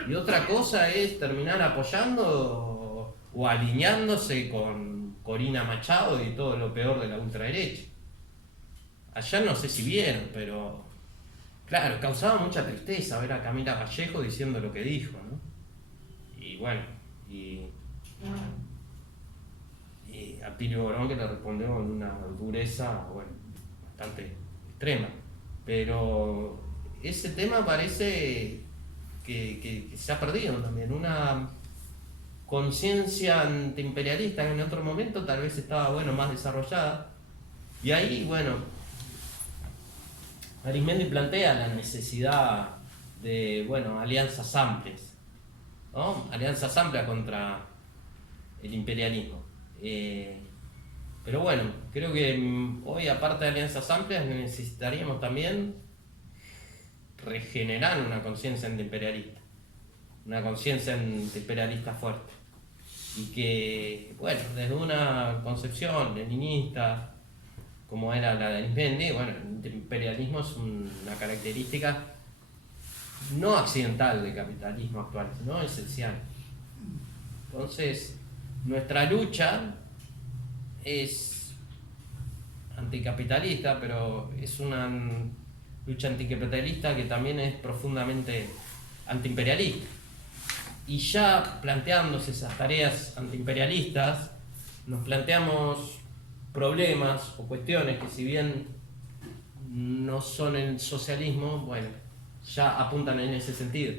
y otra cosa es terminar apoyando o alineándose con Corina Machado y todo lo peor de la ultraderecha. Allá no sé si vieron, pero claro, causaba mucha tristeza ver a Camila Vallejo diciendo lo que dijo, ¿no? Y bueno, y a Pío Borón, que le respondió con una dureza, bueno, bastante extrema. Pero ese tema parece que se ha perdido también, una conciencia antiimperialista que en otro momento tal vez estaba, bueno, más desarrollada. Y ahí, bueno, Arismendi plantea la necesidad de, bueno, alianzas amplias, ¿no? Alianzas amplias contra el imperialismo. Pero bueno, creo que hoy, aparte de alianzas amplias, necesitaríamos también regenerar una conciencia antiimperialista, una conciencia antiimperialista fuerte. Y que, bueno, desde una concepción leninista, como era la de Arismendi, bueno, el imperialismo es una característica no accidental del capitalismo actual, sino esencial. Entonces, nuestra lucha es anticapitalista, pero es una lucha anticapitalista que también es profundamente antiimperialista. Y ya planteándose esas tareas antiimperialistas, nos planteamos problemas o cuestiones que, si bien no son el socialismo, bueno, ya apuntan en ese sentido.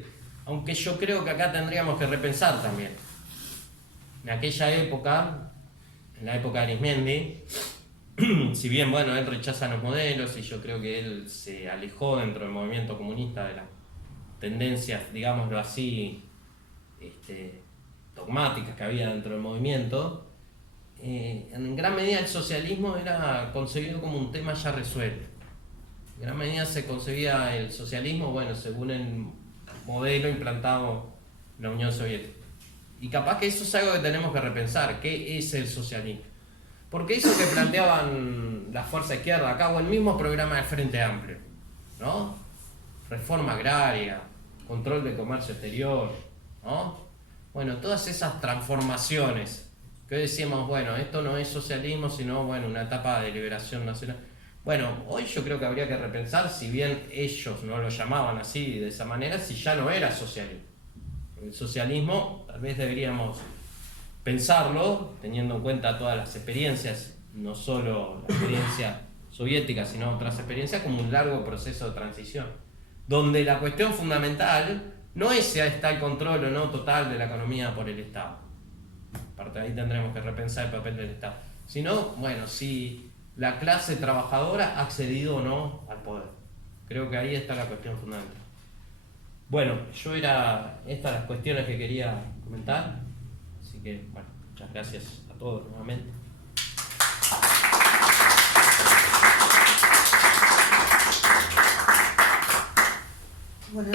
Aunque yo creo que acá tendríamos que repensar también. En aquella época, en la época de Arismendi, si bien, bueno, él rechaza los modelos y yo creo que él se alejó dentro del movimiento comunista de las tendencias, digámoslo así, dogmáticas que había dentro del movimiento, en gran medida el socialismo era concebido como un tema ya resuelto. En gran medida se concebía el socialismo, bueno, según el modelo implantado en la Unión Soviética. Y capaz que eso es algo que tenemos que repensar, ¿qué es el socialismo? Porque eso que planteaban la fuerza izquierda acá, o el mismo programa del Frente Amplio, ¿no? Reforma agraria, control de comercio exterior, ¿no? Bueno, todas esas transformaciones que hoy decíamos, bueno, esto no es socialismo, sino, bueno, una etapa de liberación nacional. Bueno, hoy yo creo que habría que repensar, si bien ellos no lo llamaban así, de esa manera, si ya no era socialismo. El socialismo, tal vez deberíamos pensarlo, teniendo en cuenta todas las experiencias, no solo la experiencia soviética, sino otras experiencias, como un largo proceso de transición, donde la cuestión fundamental no es si está el control o no total de la economía por el Estado. Aparte de ahí tendremos que repensar el papel del Estado. Sino, bueno, si la clase trabajadora ha accedido o no al poder. Creo que ahí está la cuestión fundamental. Bueno, estas las cuestiones que quería comentar. Así que, bueno, muchas gracias a todos nuevamente. Bueno,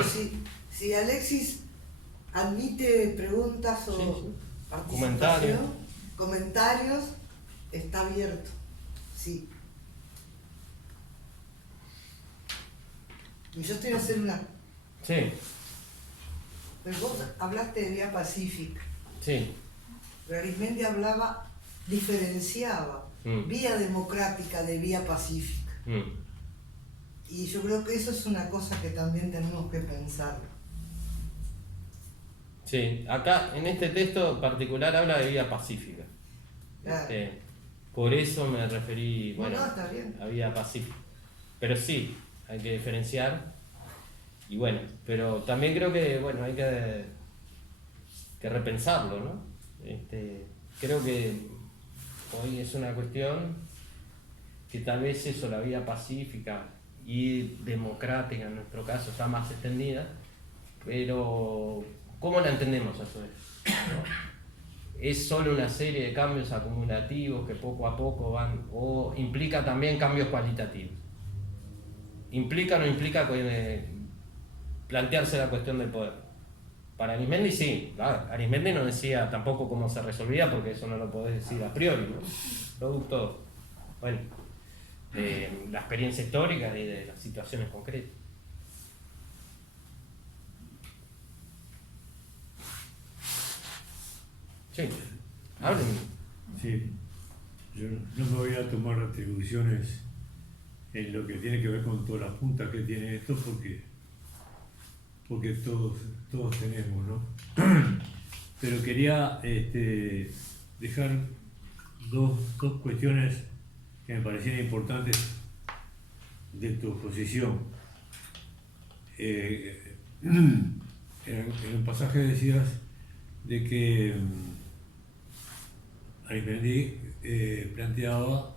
si Alexis admite preguntas o Sí. participación, comentarios, está abierto. Sí. Y yo estoy a hacer una... Sí, Pero vos hablaste de vía pacífica. sí. Pero Arismendi diferenciaba vía democrática de vía pacífica. Y yo creo que eso es una cosa que también tenemos que pensar. Sí, acá en este texto en particular habla de vía pacífica. Claro. Por eso me referí, bueno, No, está bien. a vía pacífica. Pero sí, hay que diferenciar. Y bueno, pero también creo que, bueno, hay que repensarlo, ¿no? Creo que hoy es una cuestión que tal vez eso, la vía pacífica y democrática en nuestro caso, está más extendida, pero ¿cómo la entendemos a su vez? ¿No? ¿Es solo una serie de cambios acumulativos que poco a poco van, o implica también cambios cualitativos? ¿Implica o no implica plantearse la cuestión del poder? Para Arismendi sí, claro. Arismendi no decía tampoco cómo se resolvía, porque eso no lo podés decir a priori, ¿no? Producto, bueno, de la experiencia histórica y de las situaciones concretas. Sí, hablen. Sí, yo no me voy a tomar atribuciones en lo que tiene que ver con todas las puntas que tiene esto, porque todos tenemos, ¿no? Pero quería dejar dos cuestiones que me parecían importantes de tu exposición. En un pasaje decías de que Arismendi planteaba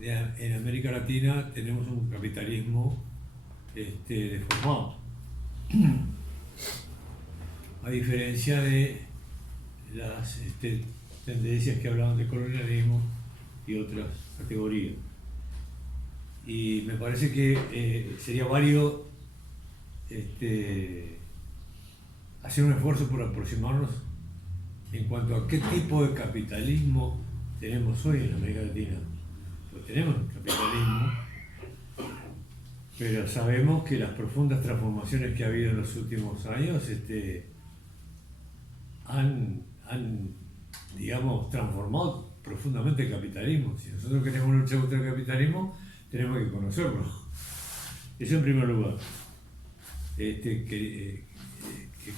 en América Latina tenemos un capitalismo deformado, a diferencia de las tendencias que hablaban de colonialismo y otras categorías. Y me parece que sería válido hacer un esfuerzo por aproximarnos en cuanto a qué tipo de capitalismo tenemos hoy en América Latina. Pues tenemos un capitalismo, pero sabemos que las profundas transformaciones que ha habido en los últimos años han, digamos, transformado profundamente el capitalismo. Si nosotros queremos luchar contra el capitalismo, tenemos que conocerlo. Eso en primer lugar. Que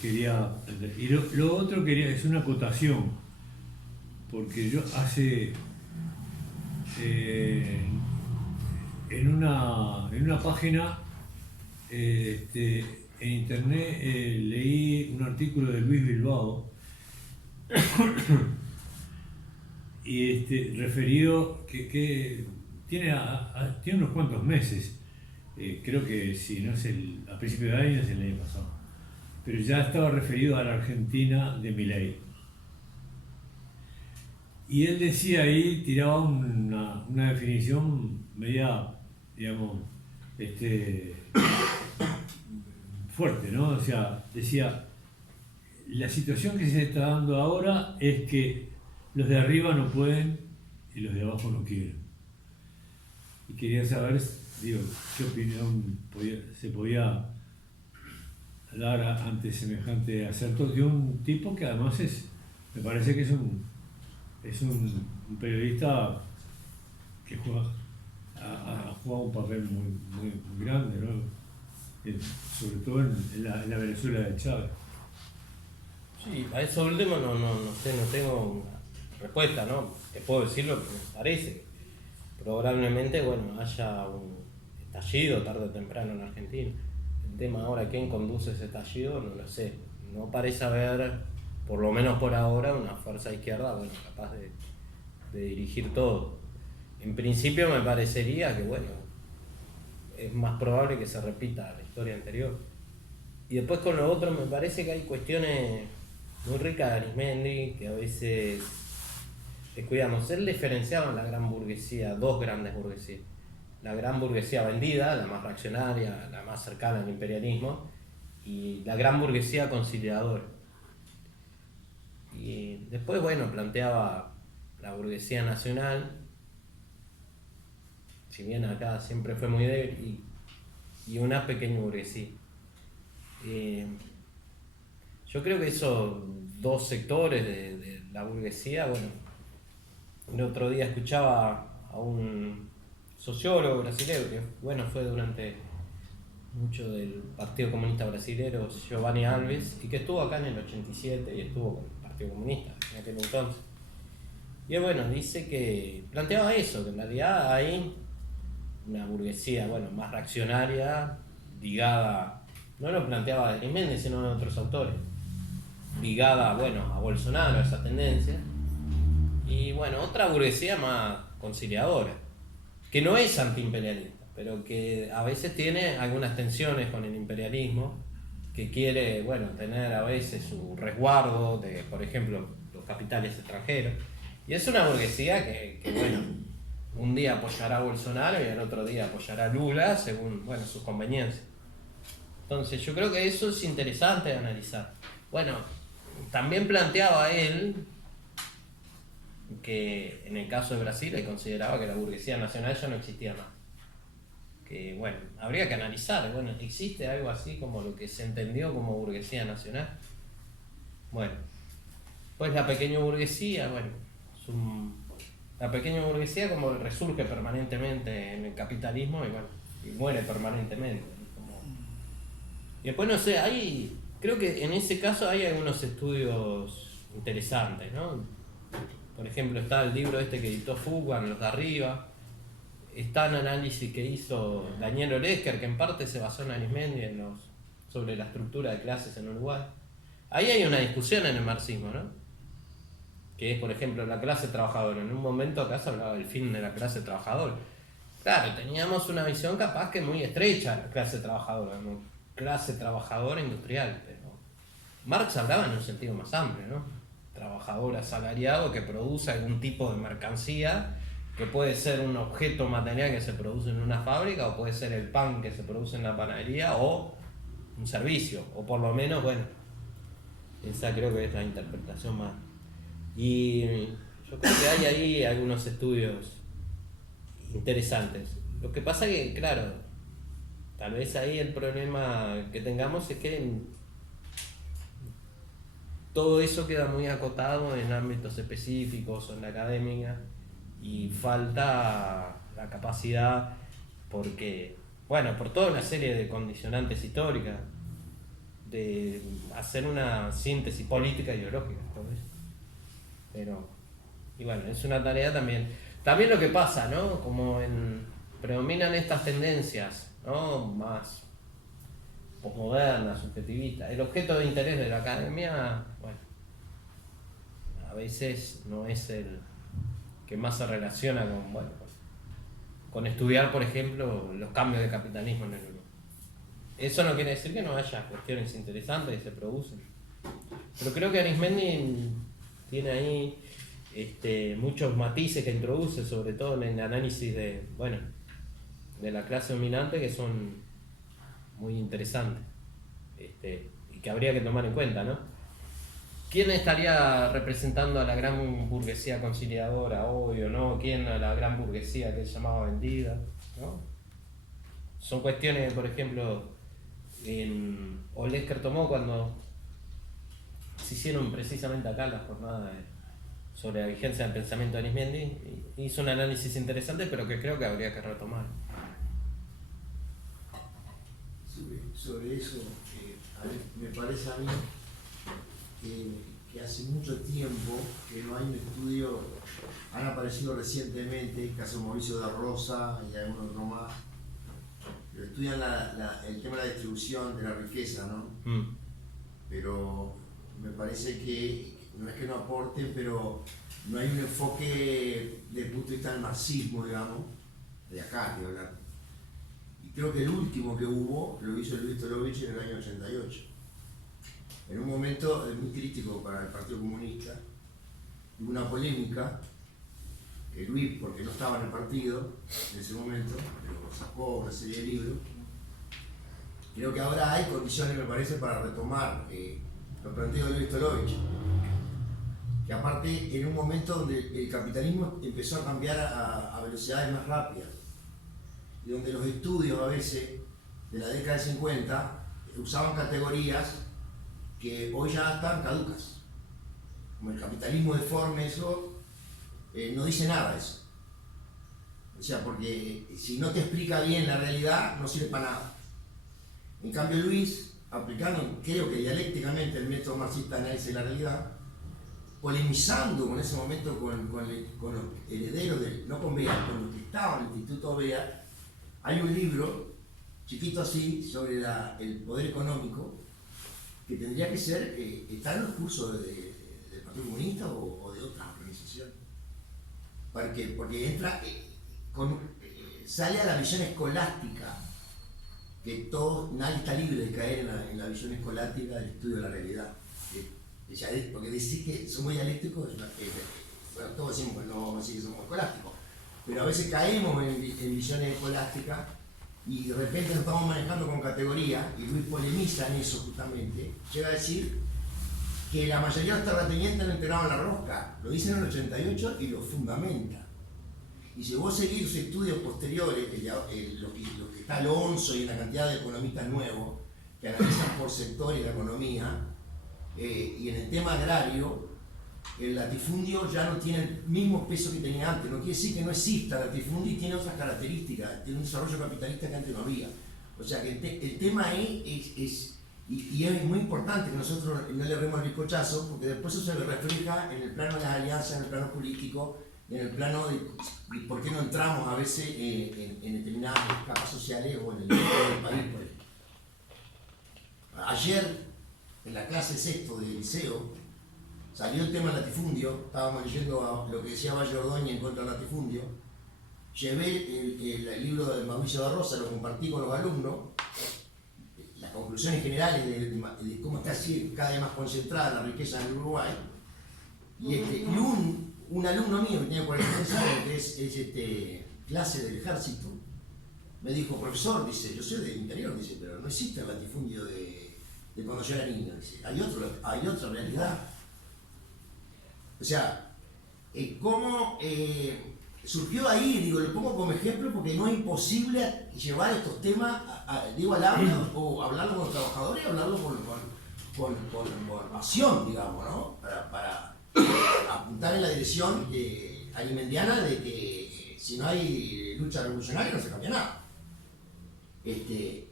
quería entender. Y lo otro es una acotación, porque yo hace en una página en internet leí un artículo de Luis Bilbao y referido que tiene unos cuantos meses, creo que si no es a principios de año, es el año pasado, pero ya estaba referido a la Argentina de Milei. Y él decía ahí, tiraba una definición media, digamos, fuerte, ¿no? O sea, decía, la situación que se está dando ahora es que los de arriba no pueden y los de abajo no quieren. Y quería saber, digo, qué opinión se podía dar ante semejante acerto de un tipo que además me parece que es un periodista que ha jugado un papel muy grande, ¿no? Sobre todo en la Venezuela de Chávez. Sí, a eso último no sé, no tengo una respuesta, ¿no? Te puedo decir lo que me parece. Probablemente, bueno, haya un estallido tarde o temprano en Argentina. El tema ahora, ¿quién conduce ese estallido? No lo sé. No parece haber, por lo menos por ahora, una fuerza izquierda, bueno, capaz de dirigir todo. En principio me parecería que, bueno, es más probable que se repita la historia anterior. Y después con lo otro me parece que hay cuestiones muy ricas de Arismendi que a veces descuidamos. Él diferenciaba en la gran burguesía, dos grandes burguesías. La gran burguesía vendida, la más reaccionaria, la más cercana al imperialismo, y la gran burguesía conciliadora. Y después, bueno, planteaba la burguesía nacional, si bien acá siempre fue muy débil, y una pequeña burguesía. Yo creo que esos dos sectores de la burguesía, bueno, el otro día escuchaba a un sociólogo brasileño que, bueno, fue durante mucho del Partido Comunista Brasilero, Giovanni Alves, y que estuvo acá en el 87 y estuvo con el Partido Comunista en aquel entonces. Y él, bueno, dice que planteaba eso, que en realidad hay una burguesía, bueno, más reaccionaria, ligada, no lo planteaba Arismendi, sino de otros autores, ligada, bueno, a Bolsonaro, a esa tendencia, y bueno, otra burguesía más conciliadora, que no es antiimperialista, pero que a veces tiene algunas tensiones con el imperialismo, que quiere, bueno, tener a veces su resguardo de, por ejemplo, los capitales extranjeros, y es una burguesía que bueno, un día apoyará a Bolsonaro y al otro día apoyará a Lula según, bueno, sus conveniencias. Entonces yo creo que eso es interesante de analizar. Bueno, también planteaba él que en el caso de Brasil él consideraba que la burguesía nacional ya no existía más. Que bueno, habría que analizar, bueno, ¿existe algo así como lo que se entendió como burguesía nacional? Bueno, pues la pequeña burguesía, bueno, la pequeña burguesía como resurge permanentemente en el capitalismo y bueno, y muere permanentemente. Y después no sé, creo que en ese caso hay algunos estudios interesantes, ¿no? Por ejemplo, está el libro este que editó Fugman, Los de Arriba. Está un análisis que hizo Daniel Olesker, que en parte se basó en Arismendi sobre la estructura de clases en Uruguay. Ahí hay una discusión en el marxismo, ¿no? Que es, por ejemplo, la clase trabajadora. En un momento acá se hablaba del fin de la clase trabajadora. Claro, teníamos una visión capaz que muy estrecha de la clase trabajadora, ¿no? Clase trabajadora industrial, pero Marx hablaba en un sentido más amplio, ¿no? Trabajador asalariado que produce algún tipo de mercancía, que puede ser un objeto material que se produce en una fábrica, o puede ser el pan que se produce en la panadería, o un servicio, o por lo menos, bueno, esa creo que es la interpretación más. Y yo creo que hay ahí algunos estudios interesantes. Lo que pasa que, claro, tal vez ahí el problema que tengamos es que todo eso queda muy acotado en ámbitos específicos o en la académica y falta la capacidad porque, bueno, por toda una serie de condicionantes históricas de hacer una síntesis política e ideológica, ¿sabes? Pero, y bueno, es una tarea también. También lo que pasa, ¿no? Como predominan estas tendencias, ¿no? Más posmodernas, subjetivistas. El objeto de interés de la academia, bueno, a veces no es el que más se relaciona con, bueno, con estudiar, por ejemplo, los cambios de capitalismo en el Uruguay. Eso no quiere decir que no haya cuestiones interesantes que se producen. Pero creo que Arismendi tiene ahí, muchos matices que introduce, sobre todo en el análisis de la clase dominante, que son muy interesantes, y que habría que tomar en cuenta, ¿no? ¿Quién estaría representando a la gran burguesía conciliadora, obvio, ¿no? ¿Quién a la gran burguesía que se llamaba vendida, ¿no? Son cuestiones, por ejemplo, Olesker tomó cuando se hicieron precisamente acá las jornadas sobre la vigencia del pensamiento de Arismendi, hizo un análisis interesante, pero que creo que habría que retomar. Sobre eso, me parece a mí que hace mucho tiempo que no hay un estudio, han aparecido recientemente, el caso de Mauricio de Rosa y algún otro más, pero estudian el tema de la distribución de la riqueza, ¿no? Pero me parece que no es que no aporten, pero no hay un enfoque desde el punto de vista del marxismo, digamos, de acá, quiero hablar. Y creo que el último que hubo lo hizo Luis Tolovich en el año 88. En un momento muy crítico para el Partido Comunista, hubo una polémica, Luis, porque no estaba en el partido en ese momento, pero sacó una serie de libros. Creo que ahora hay condiciones, me parece, para retomar lo planteado de Luis Tolovich, que aparte en un momento donde el capitalismo empezó a cambiar a velocidades más rápidas, y donde los estudios a veces de la década de 50 usaban categorías que hoy ya están caducas, como el capitalismo deforme, eso no dice nada de eso. O sea, porque si no te explica bien la realidad, no sirve para nada. En cambio Luis, aplicando, creo que dialécticamente, el método marxista de análisis de la realidad, polemizando con ese momento con los herederos, no con Bea, con los que estaban en el Instituto Bea, hay un libro, chiquito así, sobre el poder económico, que tendría que ser, estar en los cursos del Partido Comunista o de otras organizaciones. Porque entra, sale a la visión escolástica, que nadie está libre de caer en la visión escolástica del estudio de la realidad. Porque decir que somos dialécticos, bueno, todos decimos que no vamos a decir que somos escolásticos, pero a veces caemos en visiones escolásticas y de repente nos estamos manejando con categorías, y Luis polemiza en eso justamente, llega a decir que la mayoría de los terratenientes no integraban la rosca, lo dice en el 88 y lo fundamenta. Y si vos seguís los estudios posteriores, lo que está Alonso y una cantidad de economistas nuevos que analizan por sectores de economía, y en el tema agrario, el latifundio ya no tiene el mismo peso que tenía antes. No quiere decir que no exista el latifundio, y tiene otras características, tiene un desarrollo capitalista que antes no había. O sea que el tema es muy importante que nosotros no le erremos el bizcochazo, porque después eso se refleja en el plano de las alianzas, en el plano político, en el plano de por qué no entramos a veces en determinadas capas sociales o en el interior del país. Por ejemplo. Ayer, en la clase sexto del liceo, salió el tema del latifundio, estábamos leyendo lo que decía Valle Ordóñez en contra del latifundio, llevé el libro de Mauricio de Rosa, lo compartí con los alumnos, las conclusiones generales de cómo está así cada vez más concentrada la riqueza en el Uruguay, y un alumno mío que tiene 43 años, que es clase del ejército, me dijo, profesor, dice, yo soy del interior, dice, pero no existe el latifundio de cuando yo era niño, dice, hay otra realidad. O sea, cómo surgió ahí, digo, lo pongo como ejemplo porque no es imposible llevar estos temas, al aula, o hablarlo con los trabajadores, o hablarlo con pasión, digamos, ¿no? Para apuntar en la dirección alimendiana de que si no hay lucha revolucionaria no se cambia nada. Y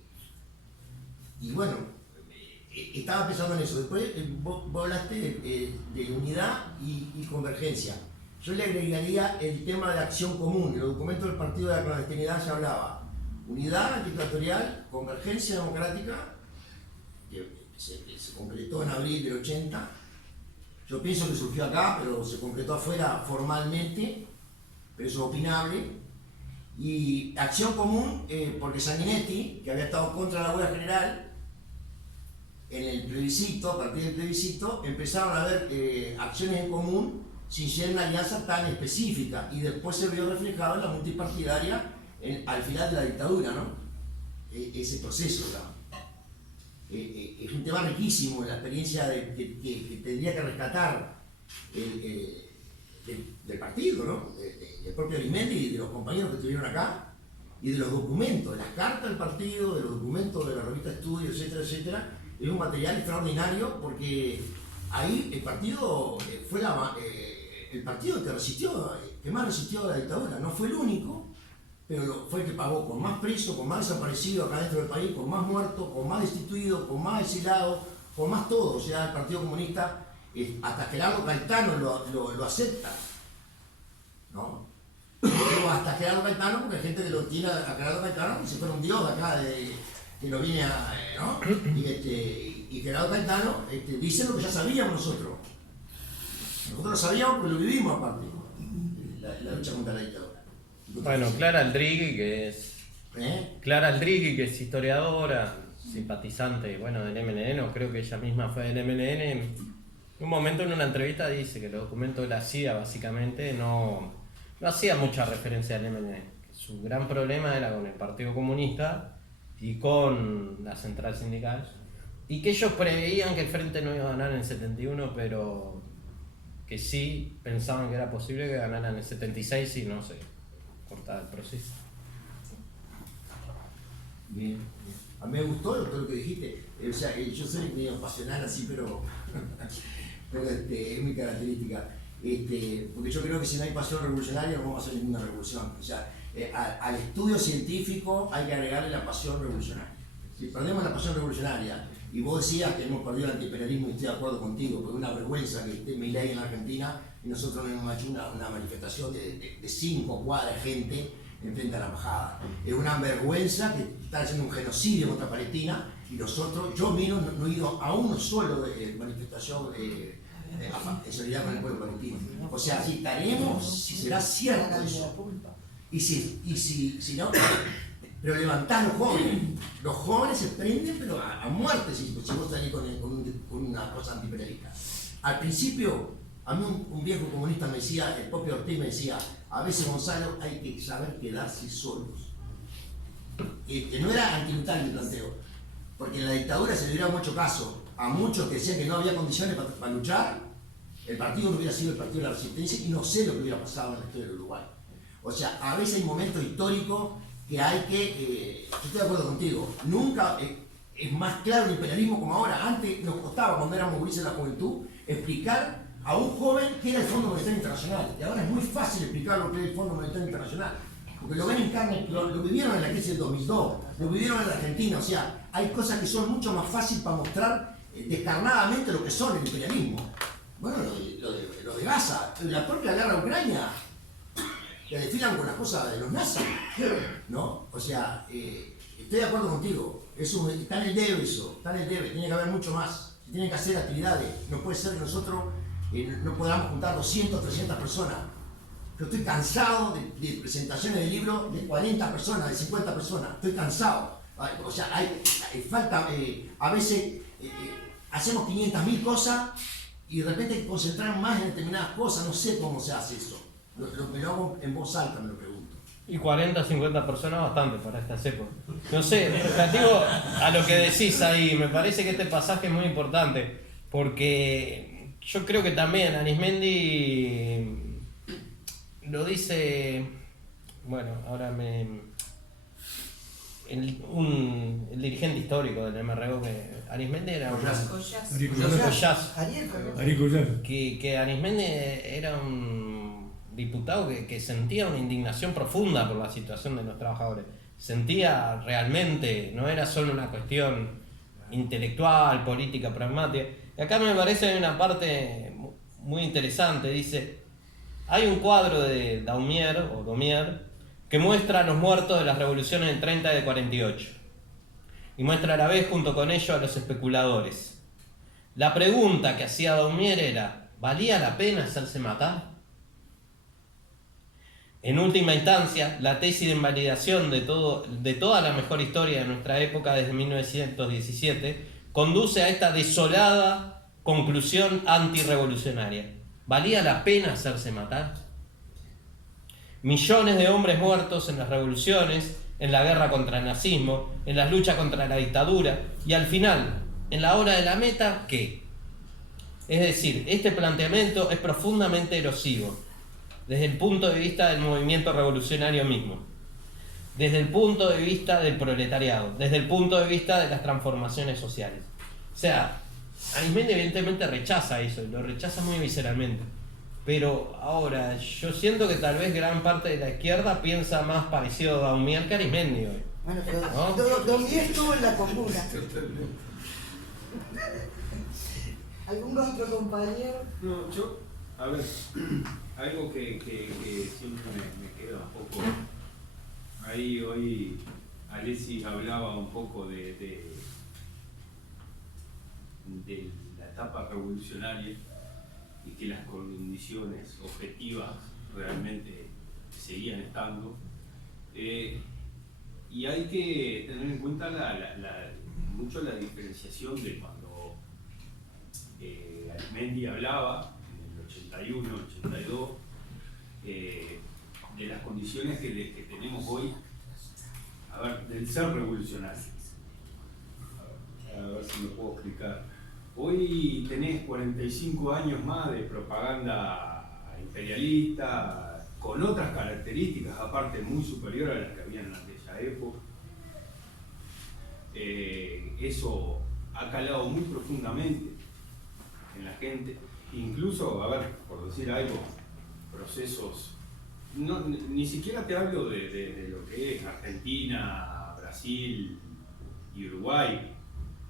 bueno, estaba pensando en eso. Después vos hablaste de unidad y convergencia. Yo le agregaría el tema de acción común. En el documento del Partido de la Clandestinidad se hablaba unidad antidictatorial, convergencia democrática, que se concretó en abril del 80. Yo pienso que surgió acá, pero se concretó afuera formalmente, pero eso es opinable. Y acción común, porque Sanguinetti, que había estado contra la huelga general, en el plebiscito, a partir del plebiscito, empezaron a haber acciones en común sin ser una alianza tan específica, y después se vio reflejado en la multipartidaria al final de la dictadura, ¿no? Ese proceso, digamos. Es un tema riquísimo, la experiencia que tendría que rescatar del partido, ¿no? Del propio Arismendi y de los compañeros que estuvieron acá, y de los documentos, de las cartas del partido, de los documentos de la revista Estudio, etcétera, etcétera. Es un material extraordinario porque ahí el partido fue el partido que resistió, que más resistió a la dictadura. No fue el único, pero fue el que pagó con más presos, con más desaparecidos acá dentro del país, con más muertos, con más destituidos, con más exiliados, con más todo. O sea, el Partido Comunista, hasta Gerardo Caetano lo acepta, ¿no? Pero hasta Gerardo Caetano, porque hay gente que lo tiene a Gerardo Caetano como si fuera un dios de acá, que lo viene a... ¿no? Y Gerardo Caetano dice lo que ya sabíamos nosotros. Nosotros lo sabíamos porque lo vivimos aparte, la lucha contra la dictadura. Bueno, Clara Aldrigui, que es... Clara Aldrigui, que es historiadora, simpatizante, bueno, del MNN, creo que ella misma fue del MNN. En un momento en una entrevista dice que los documentos de la CIA básicamente no hacía mucha referencia al MNN. Su gran problema era con el Partido Comunista y con la central sindical, y que ellos preveían que el Frente no iba a ganar en el 71, pero que sí pensaban que era posible que ganaran en el 76 y no se cortaba el proceso. Bien. A mí me gustó todo lo que dijiste. O sea, yo soy medio pasional así, pero es mi característica. Porque yo creo que si no hay pasión revolucionaria no vamos a hacer ninguna revolución. O sea, al estudio científico hay que agregarle la pasión revolucionaria. Si perdemos la pasión revolucionaria, y vos decías que hemos perdido el antiimperialismo, y estoy de acuerdo contigo, porque es una vergüenza que esté Milei en la Argentina y nosotros no hemos hecho una manifestación de 5 cuadras de gente enfrente a la embajada. Es una vergüenza que están haciendo un genocidio contra Palestina y nosotros, yo mismo no he ido a uno solo de manifestación en solidaridad con el pueblo palestino. O sea, si estaremos, si será cierto eso, y si no, pero levantás los jóvenes se prenden pero a muerte si vos salís con una cosa antiimperialista. Al principio, a mí un viejo comunista me decía, el propio Ortiz me decía, a veces, Gonzalo, hay que saber quedarse solos. Que no era antinutal mi planteo, porque en la dictadura se le dio mucho caso a muchos que decían que no había condiciones para luchar. El partido no hubiera sido el partido de la resistencia y no sé lo que hubiera pasado en la historia del Uruguay. O sea, a veces hay momentos históricos que hay que, yo estoy de acuerdo contigo, nunca es más claro el imperialismo como ahora. Antes nos costaba, cuando éramos gurises de la juventud, explicar a un joven qué era el Fondo Monetario Internacional. Y ahora es muy fácil explicar lo que es el Fondo Monetario Internacional, porque lo ven en carne, lo vivieron en la crisis del 2002, lo vivieron en la Argentina. O sea, hay cosas que son mucho más fáciles para mostrar descarnadamente lo que son el imperialismo. Bueno, lo de Gaza, la propia guerra a Ucrania, que desfilan con las cosas de los nazis, ¿no? O sea, estoy de acuerdo contigo, está en el debe eso, está en el debe, tiene que haber mucho más, se tienen que hacer actividades, no puede ser que nosotros no podamos juntar 200, 300 personas. Yo estoy cansado de presentaciones de libros de 40 personas, de 50 personas, estoy cansado. O sea, hay falta, a veces hacemos 500.000 cosas y de repente hay que concentrar más en determinadas cosas, no sé cómo se hace eso. Me lo hago en voz alta, me lo pregunto. Y 40, 50 personas bastante para estas épocas. No sé, relativo a lo que decís ahí, me parece que este pasaje es muy importante, porque yo creo que también Arismendi lo dice, bueno, ahora el dirigente histórico del MRO, que Arismendi era que Arismendi era un diputado que sentía una indignación profunda por la situación de los trabajadores. Sentía realmente, no era solo una cuestión intelectual, política, pragmática. Y acá me parece una parte muy interesante. Dice, hay un cuadro de Daumier que muestra a los muertos de las revoluciones del 30 y del 48. Y muestra a la vez junto con ellos a los especuladores. La pregunta que hacía Daumier era, ¿valía la pena hacerse matar? En última instancia, la tesis de invalidación de toda la mejor historia de nuestra época desde 1917 conduce a esta desolada conclusión antirrevolucionaria. ¿Valía la pena hacerse matar? Millones de hombres muertos en las revoluciones, en la guerra contra el nazismo, en las luchas contra la dictadura, y al final, en la hora de la meta, ¿qué? Es decir, este planteamiento es profundamente erosivo, desde el punto de vista del movimiento revolucionario mismo, desde el punto de vista del proletariado, desde el punto de vista de las transformaciones sociales. O sea, Arismendi evidentemente rechaza eso, y lo rechaza muy visceralmente. Pero ahora, yo siento que tal vez gran parte de la izquierda piensa más parecido a Daumier que a Arismendi hoy. Bueno, pero ¿No? Daumier estuvo en la comuna. ¿Algún otro compañero? No, yo, a ver, algo que siempre me queda un poco. Ahí hoy Alessi hablaba un poco de la etapa revolucionaria y que las condiciones objetivas realmente seguían estando. Y hay que tener en cuenta mucho la diferenciación de cuando Arismendi hablaba en el 81, 82, de las condiciones que tenemos hoy, a ver, del ser revolucionario. A ver si me puedo explicar. Hoy tenés 45 años más de propaganda imperialista, con otras características, aparte muy superiores a las que había en aquella época. Eso ha calado muy profundamente en la gente. Incluso, a ver, por decir algo, procesos, no, ni siquiera te hablo de lo que es Argentina, Brasil y Uruguay,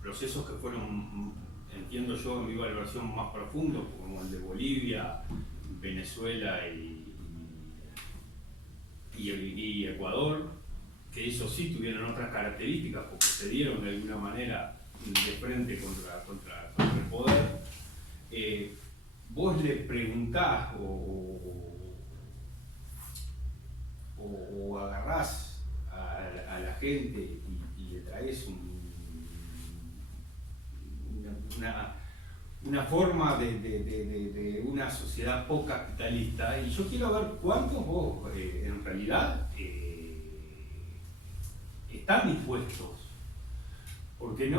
procesos que fueron, entiendo yo, en mi valoración, más profundos, como el de Bolivia, Venezuela y Ecuador, que ellos sí tuvieron otras características porque se dieron de alguna manera de frente contra el poder. Vos le preguntás o agarrás a la gente y le traes una forma de una sociedad poco capitalista, y yo quiero ver cuántos vos en realidad están dispuestos, porque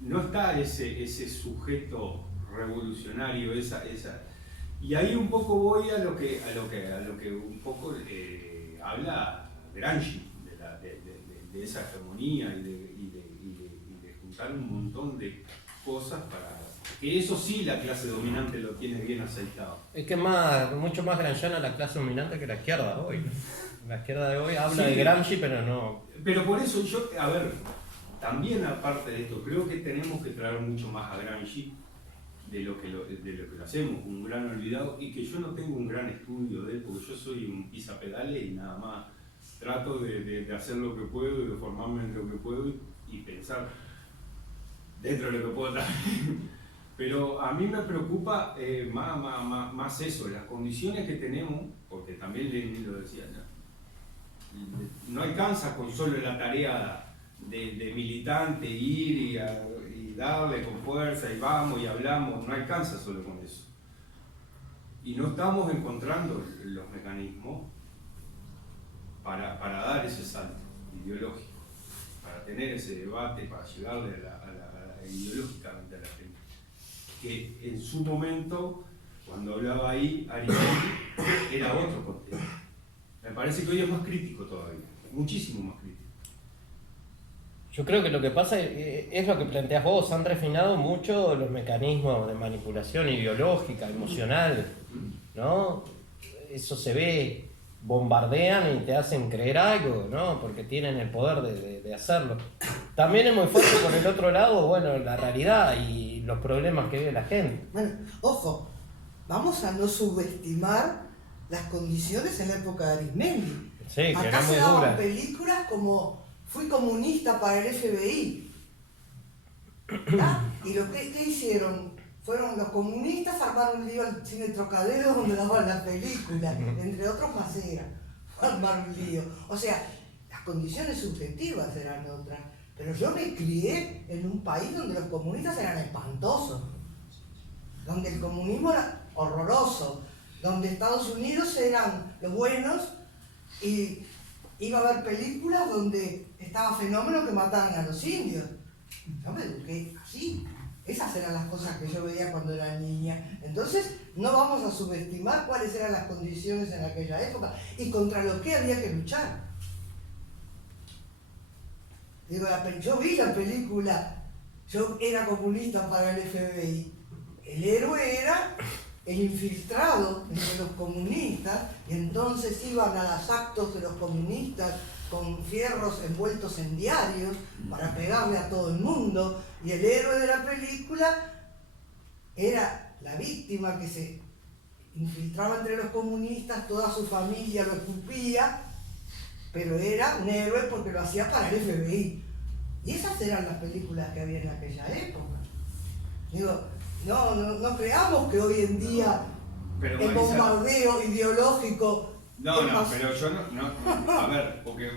no está ese sujeto revolucionario, y ahí un poco voy a lo que un poco habla Gramsci, de esa hegemonía y de juntar un montón de cosas para que eso sí la clase dominante lo tiene bien aceitado. Es que es mucho más gramsciana la clase dominante que la izquierda hoy, ¿no? La izquierda de hoy habla de Gramsci, pero no... Pero por eso yo, a ver, también aparte de esto, creo que tenemos que traer mucho más a Gramsci de lo que lo hacemos, un gran olvidado, y que yo no tengo un gran estudio de él, porque yo soy un pisapedales y nada más trato de hacer lo que puedo y de formarme en lo que puedo y pensar dentro de lo que puedo también. Pero a mí me preocupa más eso, las condiciones que tenemos, porque también Lenin lo decía, no alcanza con solo la tarea de militante ir y darle con fuerza y vamos y hablamos, no alcanza solo con eso. Y no estamos encontrando los mecanismos para dar ese salto ideológico, para tener ese debate, para llegarle ideológicamente a la gente. Que en su momento, cuando hablaba ahí, Arismendi era otro contexto. Me parece que hoy es más crítico todavía, muchísimo más crítico. Yo creo que lo que pasa es lo que planteas vos, han refinado mucho los mecanismos de manipulación ideológica, emocional, ¿no? Eso se ve, bombardean y te hacen creer algo, ¿no? Porque tienen el poder de hacerlo. También es muy fuerte por el otro lado, bueno, la realidad y los problemas que vive la gente. Bueno, ojo, vamos a no subestimar las condiciones en la época de Arismendi. Sí, que acá era se muy daban dura. películas como Fui comunista para el FBI. ¿Ah? Y lo que hicieron, fueron los comunistas, armaron un lío al cine Trocadero donde daban la película, entre otros Macera, armaron un lío. O sea, las condiciones subjetivas eran otras, pero yo me crié en un país donde los comunistas eran espantosos. donde el comunismo era horroroso, donde Estados Unidos eran los buenos y iba a haber películas donde estaba Fenómeno que mataban a los indios. Yo me eduqué así. Esas eran las cosas que yo veía cuando era niña. Entonces, no vamos a subestimar cuáles eran las condiciones en aquella época y contra lo que había que luchar. Digo, yo vi la película, yo era comunista para el FBI. El héroe era el infiltrado entre los comunistas, y entonces iban a los actos de los comunistas con fierros envueltos en diarios para pegarle a todo el mundo, y el héroe de la película era la víctima que se infiltraba entre los comunistas, toda su familia lo escupía, pero era un héroe porque lo hacía para el FBI. Y esas eran las películas que había en aquella época. Digo, no creamos que hoy en día Pero el Marisa, bombardeo ideológico... pero yo no, a ver, porque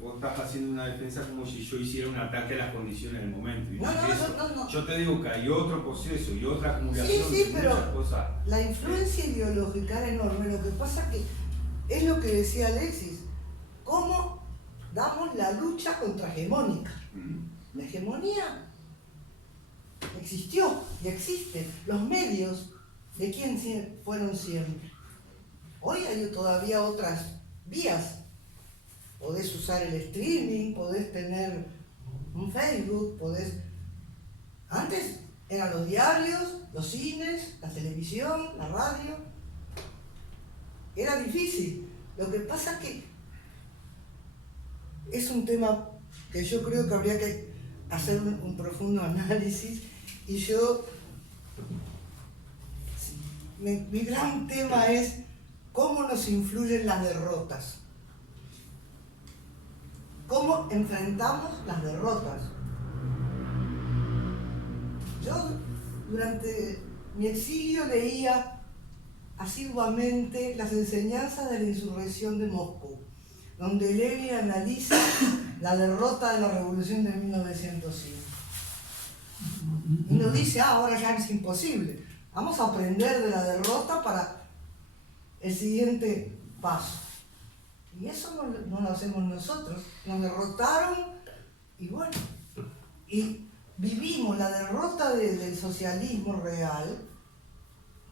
vos estás haciendo una defensa como si yo hiciera un ataque a las condiciones del momento. Y No. Yo te digo que hay otro proceso y otra acumulación Sí, de pero muchas cosas. la influencia ideológica era enorme. Lo que pasa que es lo que decía Alexis, cómo damos la lucha contrahegemónica. La hegemonía existió y existe. Los medios, ¿de quién fueron siempre? Hoy hay todavía otras vías. Podés usar el streaming, podés tener un Facebook, Antes eran los diarios, los cines, la televisión, la radio. Era difícil. Lo que pasa que es un tema que yo creo que habría que hacer un profundo análisis, y mi gran tema es cómo nos influyen las derrotas, cómo enfrentamos las derrotas. Yo durante mi exilio leía asiduamente las enseñanzas de la insurrección de Moscú, donde Lenin analiza la derrota de la revolución de 1905. Y nos dice, ahora ya es imposible. Vamos a aprender de la derrota para el siguiente paso. Y eso no lo hacemos nosotros. Nos derrotaron y bueno, y vivimos la derrota del socialismo real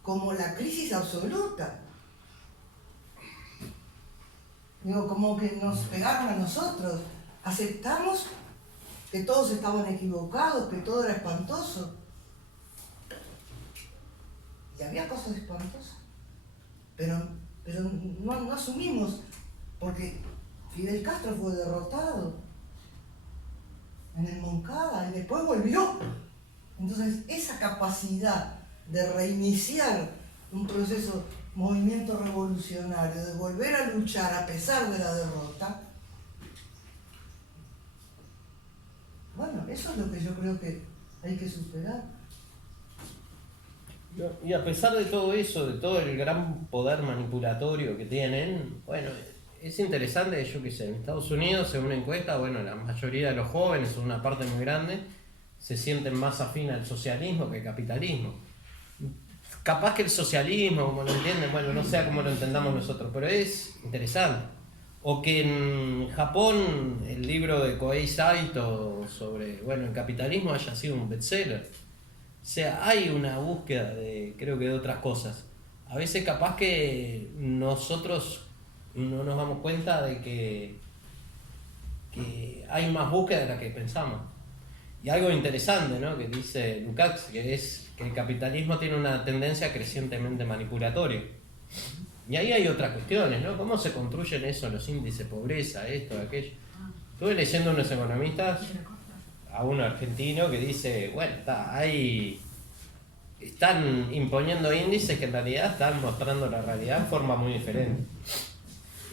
como la crisis absoluta. Digo, como que nos pegaron a nosotros. Aceptamos que todos estaban equivocados, que todo era espantoso. Y había cosas espantosas. Pero no asumimos, porque Fidel Castro fue derrotado en el Moncada y después volvió. Entonces, esa capacidad de reiniciar un movimiento revolucionario, de volver a luchar a pesar de la derrota, bueno, eso es lo que yo creo que hay que superar. Y a pesar de todo eso, de todo el gran poder manipulatorio que tienen, bueno, es interesante, yo qué sé, en Estados Unidos, según una encuesta, bueno, la mayoría de los jóvenes, una parte muy grande, se sienten más afín al socialismo que al capitalismo. Capaz que el socialismo, como lo entienden, bueno, no sé cómo lo entendamos nosotros, pero es interesante. O que en Japón el libro de Kohei Saito sobre, bueno, el capitalismo haya sido un bestseller. O sea, hay una búsqueda creo que de otras cosas. A veces capaz que nosotros no nos damos cuenta de que hay más búsqueda de la que pensamos. Y algo interesante, ¿no?, que dice Lukács, que es que el capitalismo tiene una tendencia crecientemente manipulatoria. Y ahí hay otras cuestiones, ¿no? ¿Cómo se construyen eso, los índices de pobreza, esto, aquello? Estuve leyendo unos economistas, a uno argentino que dice, bueno, están imponiendo índices que en realidad están mostrando la realidad de forma muy diferente.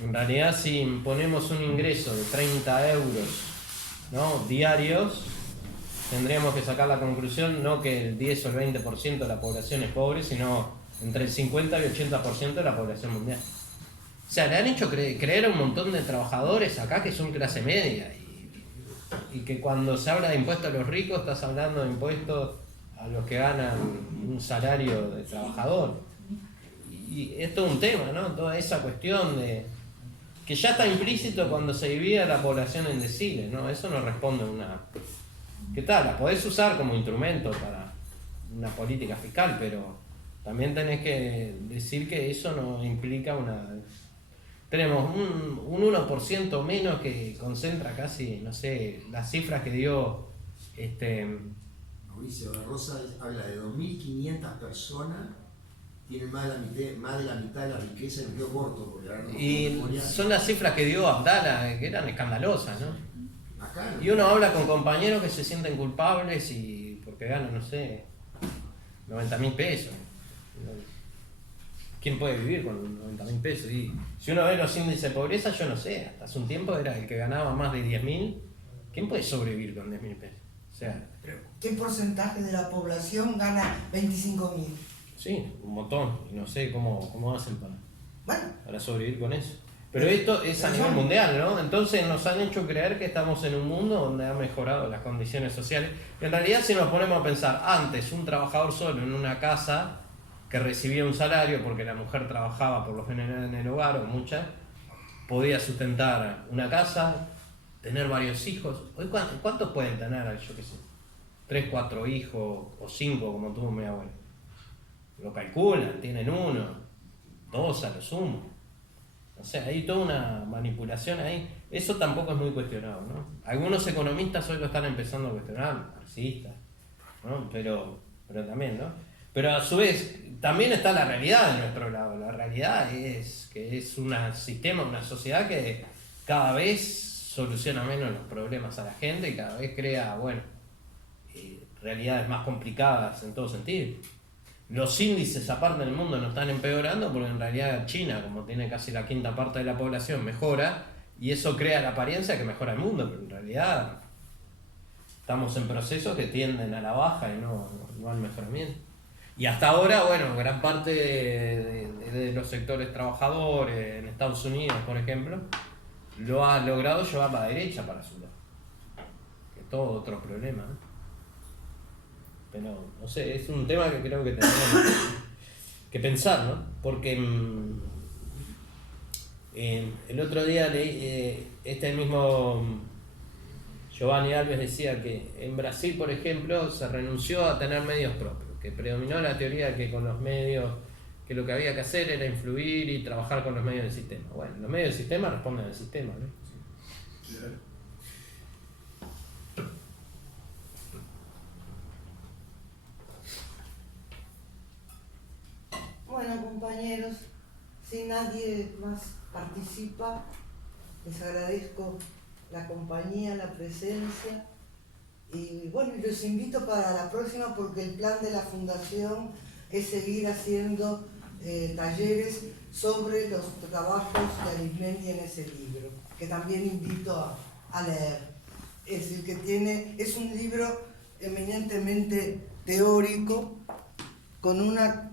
En realidad, si imponemos un ingreso de 30 euros, ¿no?, diarios, tendríamos que sacar la conclusión no que el 10 o el 20% de la población es pobre, sino entre el 50 y el 80% de la población mundial. O sea, le han hecho creer a un montón de trabajadores acá que son clase media, y que cuando se habla de impuestos a los ricos, estás hablando de impuestos a a los que ganan un salario de trabajador. Y es todo un tema, ¿no? Toda esa cuestión de que ya está implícito cuando se divide a la población en deciles, ¿no? Eso no responde a una... ¿Qué tal? La podés usar como instrumento para una política fiscal, pero también tenés que decir que eso no implica una... Tenemos un 1% menos que concentra casi, no sé, las cifras que dio Mauricio de Rosa habla de 2.500 personas, tienen más de la mitad de la riqueza en Río Corto. Porque ahora no y memoria. son las cifras que dio Abdala, que eran escandalosas, ¿no? Acá, ¿no? Y uno habla con compañeros que se sienten culpables y porque ganan, no sé, 90.000 pesos. ¿Quién puede vivir con 90.000 pesos? Y si uno ve los índices de pobreza, yo no sé, hasta hace un tiempo era el que ganaba más de 10.000. ¿Quién puede sobrevivir con 10.000 pesos? O sea, ¿Qué porcentaje de la población gana 25.000? sí, un montón. Y no sé cómo hacen Bueno, para sobrevivir con eso. Pero esto es a nivel mundial, ¿no? Entonces nos han hecho creer que estamos en un mundo donde han mejorado las condiciones sociales. En realidad, si nos ponemos a pensar, antes un trabajador solo en una casa que recibía un salario porque la mujer trabajaba por lo general en el hogar o muchas, podía sustentar una casa, tener varios hijos. Hoy, ¿cuántos pueden tener? Yo qué sé, 3, 4 hijos o 5 como tuvo mi abuelo. Lo calculan, tienen 1, 2 a lo sumo. O sea, hay toda una manipulación ahí. Eso tampoco es muy cuestionado, ¿no? Algunos economistas hoy lo están empezando a cuestionar, marxistas, ¿no? Pero también, ¿no? Pero a su vez, también está la realidad de nuestro lado. La realidad es que es un sistema, una sociedad que cada vez soluciona menos los problemas a la gente y cada vez crea, bueno, realidades más complicadas en todo sentido. Los índices aparte del mundo no están empeorando porque en realidad China, como tiene casi la 1/5 parte de la población, mejora y eso crea la apariencia de que mejora el mundo, pero en realidad estamos en procesos que tienden a la baja y no al mejoramiento. Y hasta ahora, bueno, gran parte de los sectores trabajadores en Estados Unidos, por ejemplo, lo ha logrado llevar a la derecha para su lado. Que es todo otro problema, ¿no? Pero, no sé, es un tema que creo que tenemos que pensar, ¿no? Porque el otro día leí, este mismo Giovanni Alves decía que en Brasil, por ejemplo, se renunció a tener medios propios, que predominó la teoría de que con los medios, que lo que había que hacer era influir y trabajar con los medios del sistema. Bueno, los medios del sistema responden al sistema, ¿no? Claro. bueno, compañeros, si nadie más participa, les agradezco la compañía, la presencia y bueno, los invito para la próxima porque el plan de la Fundación es seguir haciendo talleres sobre los trabajos de Arismendi en ese libro, que también invito a leer. Es decir, que es un libro eminentemente teórico, con una